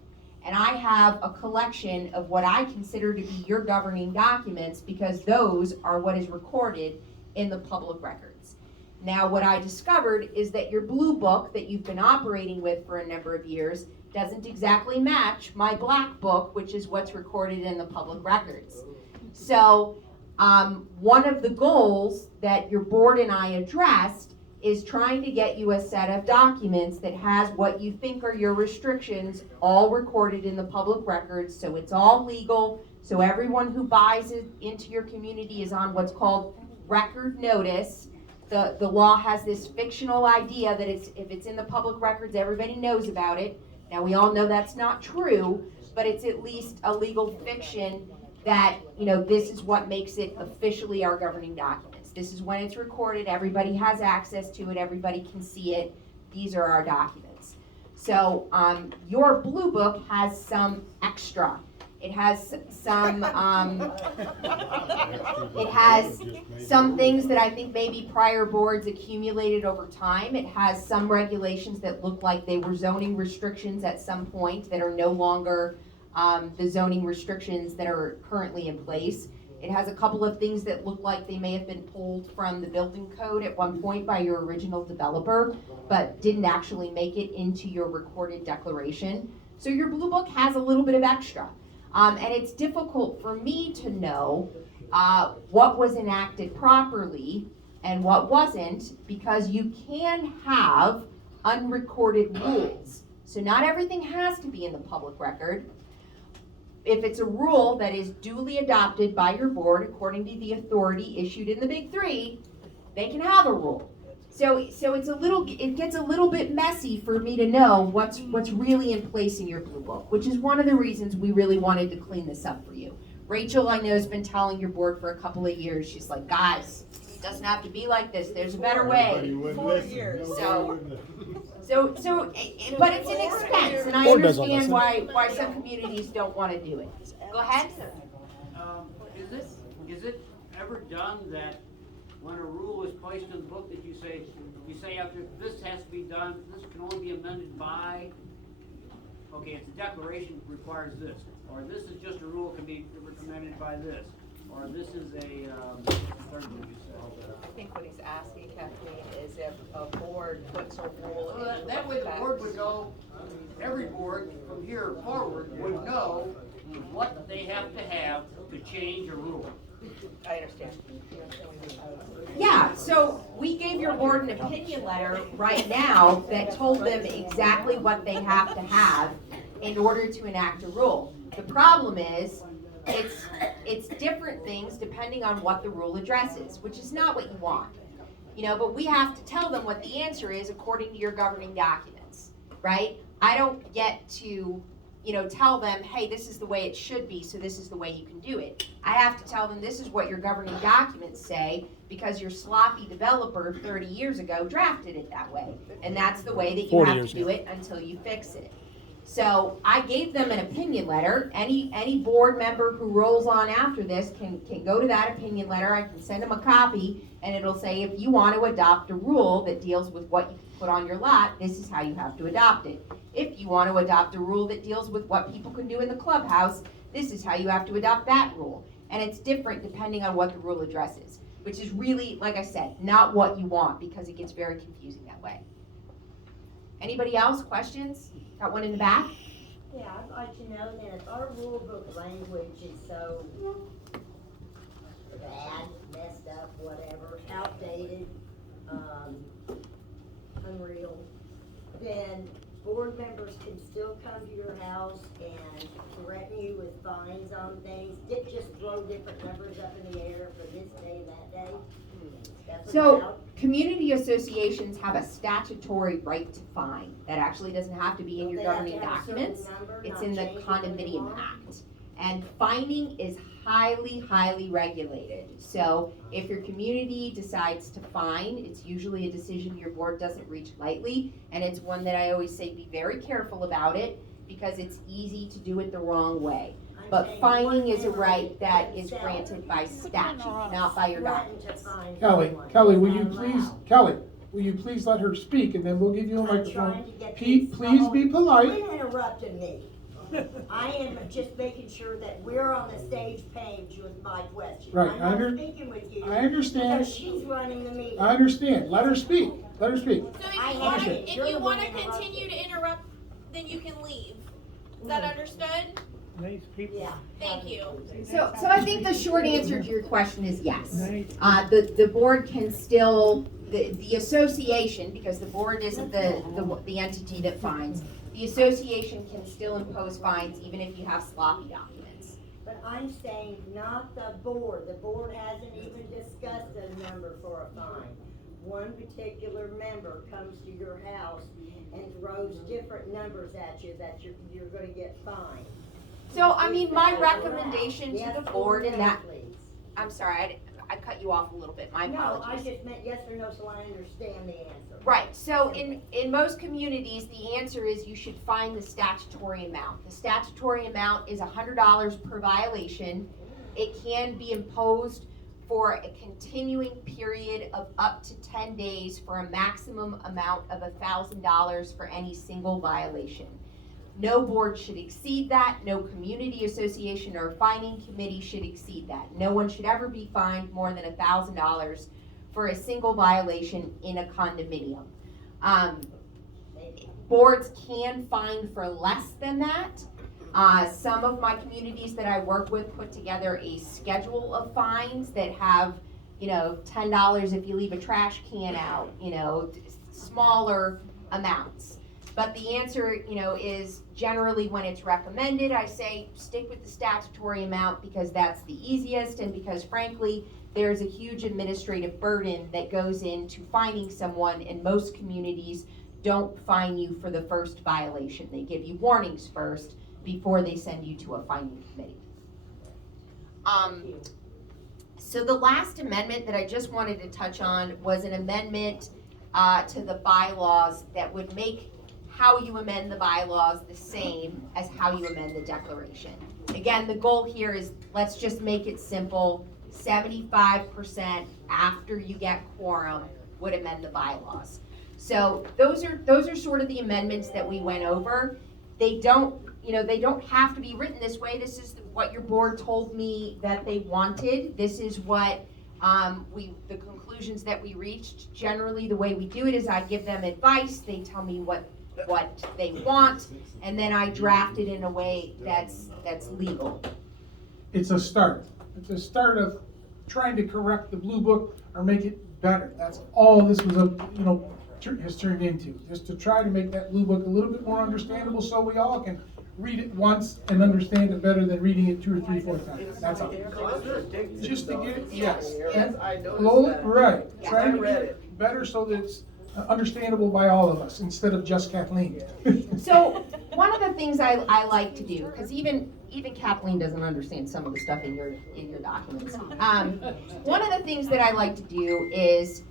And I have a collection of what I consider to be your governing documents, because those are what is recorded in the public records. Now, what I discovered is that your blue book that you've been operating with for a number of years doesn't exactly match my black book, which is what's recorded in the public records. So one of the goals that your board and I addressed is trying to get you a set of documents that has what you think are your restrictions all recorded in the public records, so it's all legal, so everyone who buys it into your community is on what's called record notice. The law has this fictional idea that if it's in the public records, everybody knows about it. Now, we all know that's not true, but it's at least a legal fiction that, this is what makes it officially our governing documents. This is when it's recorded, everybody has access to it, everybody can see it. These are our documents. So, your blue book has some extra. It has some, it has some things that I think maybe prior boards accumulated over time. It has some regulations that look like they were zoning restrictions at some point that are no longer, the zoning restrictions that are currently in place. It has a couple of things that look like they may have been pulled from the building code at one point by your original developer, but didn't actually make it into your recorded declaration. So your blue book has a little bit of extra. And it's difficult for me to know what was enacted properly and what wasn't, because you can have unrecorded rules. So not everything has to be in the public record. If it's a rule that is duly adopted by your board according to the authority issued in the Big Three, they can have a rule. So it's it gets a little bit messy for me to know what's really in place in your blue book, which is one of the reasons we really wanted to clean this up for you. Rachel, I know, has been telling your board for a couple of years. She's like, guys, it doesn't have to be like this. There's a better way. 4 years. But it's an expense, and I understand why some communities don't want to do it. Go ahead. Is it ever done that when a rule is placed in the book that you say after this has to be done, this can only be amended by, okay, it's a declaration requires this, or this is just a rule can be recommended by this, or this is a, third one you said. I think what he's asking, Kathleen, is if a board puts a rule in. Well, that way the board would know, every board from here forward would know what they have to change a rule. I understand. Yeah, so we gave your board an opinion letter right now that told them exactly what they have to have in order to enact a rule. The problem is, it's different things depending on what the rule addresses, which is not what you want. But we have to tell them what the answer is according to your governing documents, right? I don't get to, tell them, hey, this is the way it should be, so this is the way you can do it. I have to tell them this is what your governing documents say because your sloppy developer 30 years ago drafted it that way. And that's the way that you have to do it until you fix it. So I gave them an opinion letter. Any board member who rolls on after this can go to that opinion letter. I can send them a copy, and it'll say if you want to adopt a rule that deals with what you put on your lot, this is how you have to adopt it. If you want to adopt a rule that deals with what people can do in the clubhouse, this is how you have to adopt that rule. And it's different depending on what the rule addresses, which is really, like I said, not what you want because it gets very confusing that way. Anybody else? Questions? Got one in the back? Yeah, I'd like to know that if our rule book language is so bad, messed up, whatever, outdated, unreal, then board members can still come to your house and threaten you with fines on things, just throw different numbers up in the air for this day and that day? That's So, allowed? community associations have a statutory right to fine. That actually doesn't have to be in Don't your they have governing to have a certain documents. number, It's not in the change it when they Condominium want? Act. And fining is highly, highly regulated. So if your community decides to fine, it's usually a decision your board doesn't reach lightly. And it's one that I always say be very careful about it because it's easy to do it the wrong way. But fining is a right that is granted by statute, not by your documents. Kelly, will you please let her speak, and then we'll give you a microphone. Pete, please be polite. Quit interrupting me. I am just making sure that we're on the same page with my question. Right, I'm not speaking with you. I understand. Because she's running the meeting. I understand. Let her speak. Let her speak. So I if haven't. you You're the want one to interrupting. continue to interrupt, then you can leave. Is that understood? These people. Yeah. Thank you. So I think the short answer to your question is yes. The board can still, the association, because the board isn't the entity that fines, the association can still impose fines even if you have sloppy documents. But I'm saying not the board. The board hasn't even discussed a number for a fine. One particular member comes to your house and throws different numbers at you that you're gonna get fined. So, I mean, my recommendation to Yes, the board in that, please. I'm sorry, cut you off a little bit, my No, apologies. I just meant yes or no, so I understand the answer. Right, so in most communities, the answer is you should find the statutory amount. The statutory amount is $100 per violation. It can be imposed for a continuing period of up to 10 days for a maximum amount of $1,000 for any single violation. No board should exceed that, no community association or fining committee should exceed that. No one should ever be fined more than $1,000 for a single violation in a condominium. Boards can fine for less than that. Some of my communities that I work with put together a schedule of fines that have, $10 if you leave a trash can out, smaller amounts. But the answer, is generally when it's recommended, I say stick with the statutory amount because that's the easiest and because frankly, there's a huge administrative burden that goes into fining someone, and most communities don't fine you for the first violation. They give you warnings first before they send you to a fining committee. So the last amendment that I just wanted to touch on was an amendment to the bylaws that would make how you amend the bylaws the same as how you amend the declaration. Again, the goal here is let's just make it simple. 75% after you get quorum would amend the bylaws. So those are sort of the amendments that we went over. They don't have to be written this way. This is what your board told me that they wanted. This is what the conclusions that we reached. Generally, the way we do it is I give them advice. They tell me what they want, and then I draft it in a way that's legal. It's a start. It's a start of trying to correct the blue book or make it better. That's all this was has turned into, just to try to make that blue book a little bit more understandable so we all can read it once and understand it better than reading it 2 or 3, 4 times. That's all. Just to get it, yes. And right. Trying to get it better so that it's understandable by all of us instead of just Kathleen. So one of the things I like to do, because even Kathleen doesn't understand some of the stuff in your documents. One of the things that I like to do is,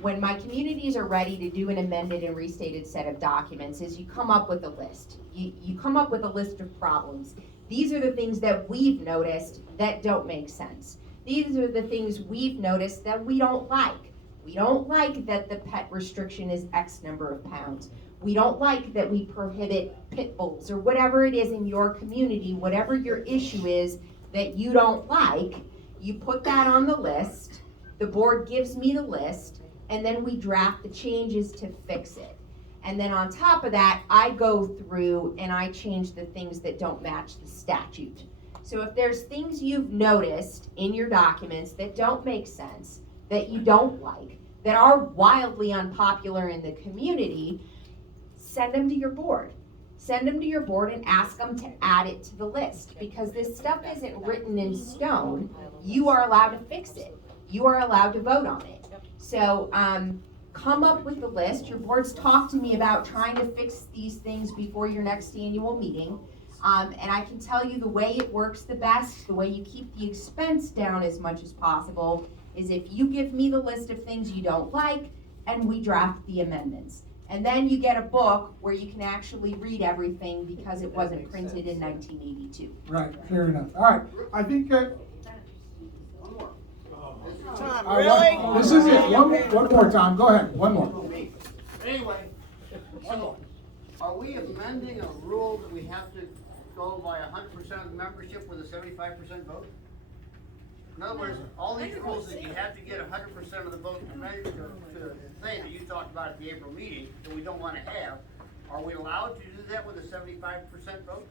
when my communities are ready to do an amended and restated set of documents, is you come up with a list. You come up with a list of problems. These are the things that we've noticed that don't make sense. These are the things we've noticed that we don't like. We don't like that the pet restriction is X number of pounds. We don't like that we prohibit pit bulls or whatever it is in your community, whatever your issue is that you don't like, you put that on the list, the board gives me the list, and then we draft the changes to fix it. And then on top of that, I go through and I change the things that don't match the statute. So if there's things you've noticed in your documents that don't make sense, that you don't like, that are wildly unpopular in the community, send them to your board. Send them to your board and ask them to add it to the list, because this stuff isn't written in stone. You are allowed to fix it. You are allowed to vote on it. So come up with the list. Your board's talked to me about trying to fix these things before your next annual meeting. And I can tell you the way it works the best, the way you keep the expense down as much as possible, is if you give me the list of things you don't like and we draft the amendments. And then you get a book where you can actually read everything because it wasn't printed in 1982. Right, fair enough. All right, I think Tom, this is it. One more, Tom. Go ahead. One more. Anyway, so are we amending a rule that we have to go by 100% of the membership with a 75% vote? In other words, all these rules that you have to get 100% of the vote to say that you talked about at the April meeting that we don't want to have, are we allowed to do that with a 75% vote?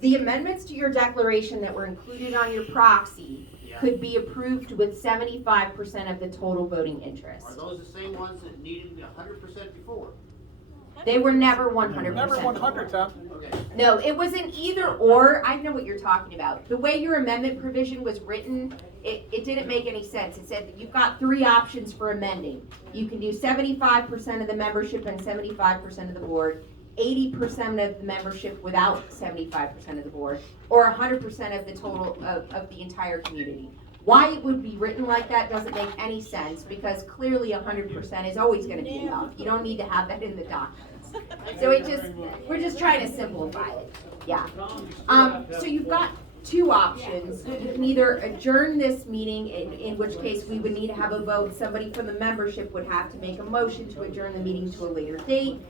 The amendments to your declaration that were included on your proxy could be approved with 75% of the total voting interest. Are those the same ones that needed to be 100% before? They were never 100%. Never 100, Tom. Okay. No, it was an either or. I know what you're talking about. The way your amendment provision was written, it didn't make any sense. It said that you've got 3 options for amending. You can do 75% of the membership and 75% of the board, 80% of the membership without 75% of the board, or 100% of the total of the entire community. Why it would be written like that doesn't make any sense, because clearly 100% is always gonna be enough. You don't need to have that in the documents. So we're just trying to simplify it, yeah. So you've got two options. You can either adjourn this meeting, in which case we would need to have a vote. Somebody from the membership would have to make a motion to adjourn the meeting to a later date.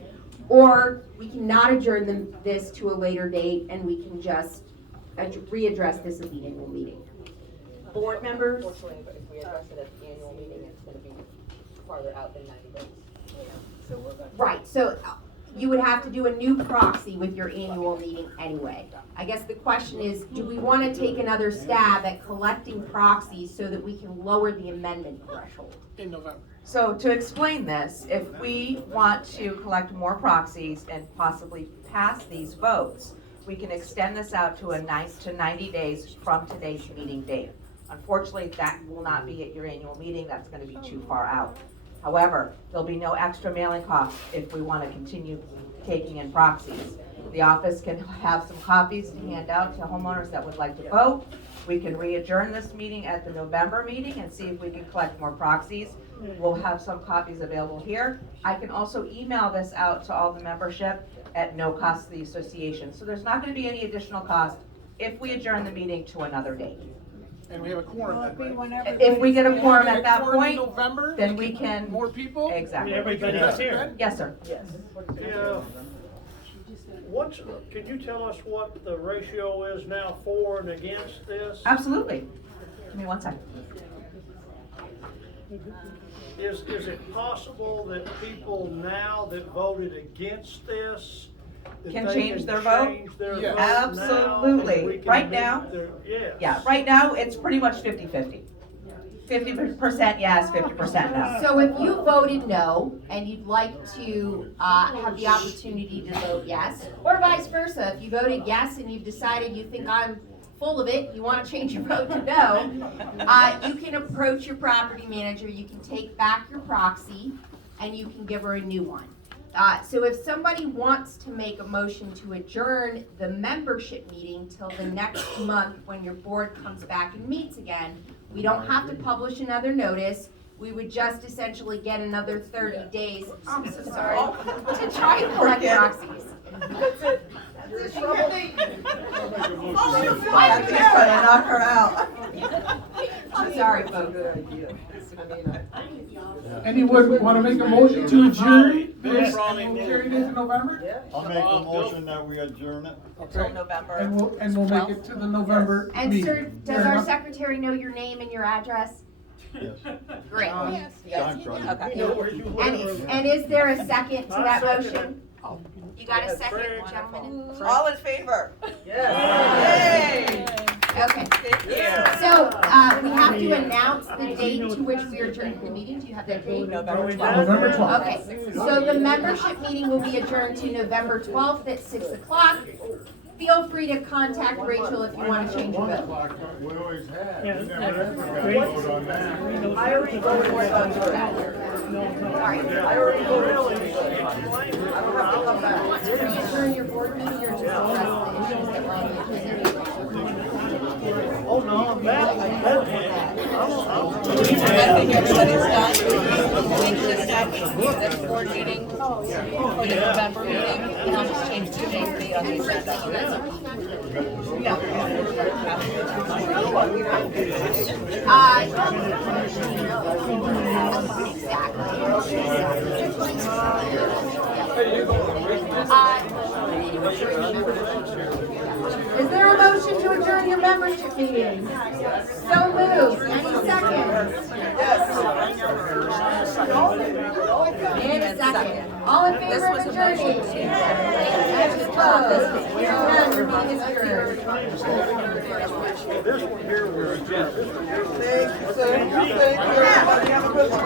Or we cannot adjourn this to a later date, and we can just readdress this at the annual meeting. Board members? Unfortunately, but if we address it at the annual meeting, it's gonna be farther out than 90 days. Right, so you would have to do a new proxy with your annual meeting anyway. I guess the question is, do we want to take another stab at collecting proxies so that we can lower the amendment threshold? In November. So to explain this, if we want to collect more proxies and possibly pass these votes, we can extend this out to 90 days from today's meeting date. Unfortunately, that will not be at your annual meeting, that's gonna be too far out. However, there'll be no extra mailing costs if we wanna continue taking in proxies. The office can have some copies to hand out to homeowners that would like to vote. We can re-adjourn this meeting at the November meeting and see if we can collect more proxies. We'll have some copies available here. I can also email this out to all the membership at no cost to the association. So there's not gonna be any additional cost if we adjourn the meeting to another date. And we have a quorum then, right? If we get a quorum at that Quorum in point, November, then we can. more people? Exactly. Everybody's here. Yes, sir. Yeah. Can you tell us what the ratio is now for and against this? Absolutely. Give me one second. Is it possible that people now that voted against this, that Can they change can their vote? change their Yes. vote now, and Absolutely. we can Right meet now? Yes. Yeah, right now, it's pretty much 50-50. 50% yes, 50% no. So if you voted no, and you'd like to have the opportunity to vote yes, or vice versa, if you voted yes and you've decided you think I'm full of it, you want to change your vote to no, you can approach your property manager, you can take back your proxy, and you can give her a new one. So if somebody wants to make a motion to adjourn the membership meeting till the next month when your board comes back and meets again, we don't have to publish another notice. We would just essentially get another 30 days, I'm so sorry, to try and collect proxies. That's it. You're in trouble. I'm just trying to knock her out. I'm sorry, folks. Anyone want to make a motion to adjourn this and we'll carry this in November? I'll make a motion that we adjourn it. Until November. And we'll make it to the November And meeting. sir, does Fair our enough? secretary know your name and your address? Yes. Great. John Crosby. And is there a second to that motion? You got a second, gentlemen? All in favor? Yes. Okay. Thank you. So, we have to announce the date to which we are adjourning the meeting. Do you have that date? November 12th. November 12th. Okay, so the membership meeting will be adjourned to November 12th at 6 o'clock. Feel free to contact Rachel if you want to change your vote. We always have, we never ever got a vote on that. I already voted for that. I already voted. I don't have to come back. Want to readjourn your board meeting or just address the issues that were on the agenda? Oh, no, that. I think everybody's done. We can establish the board meeting for the November meeting, and I'll just change the date date on the agenda. Is there a motion to adjourn your membership meeting? So moved. Any second? And a second. All in favor of adjourning? Any opposed? Hearing none, your meeting is adjourned. This one here was. Thank you, sir. Thank you. Everybody have a good one.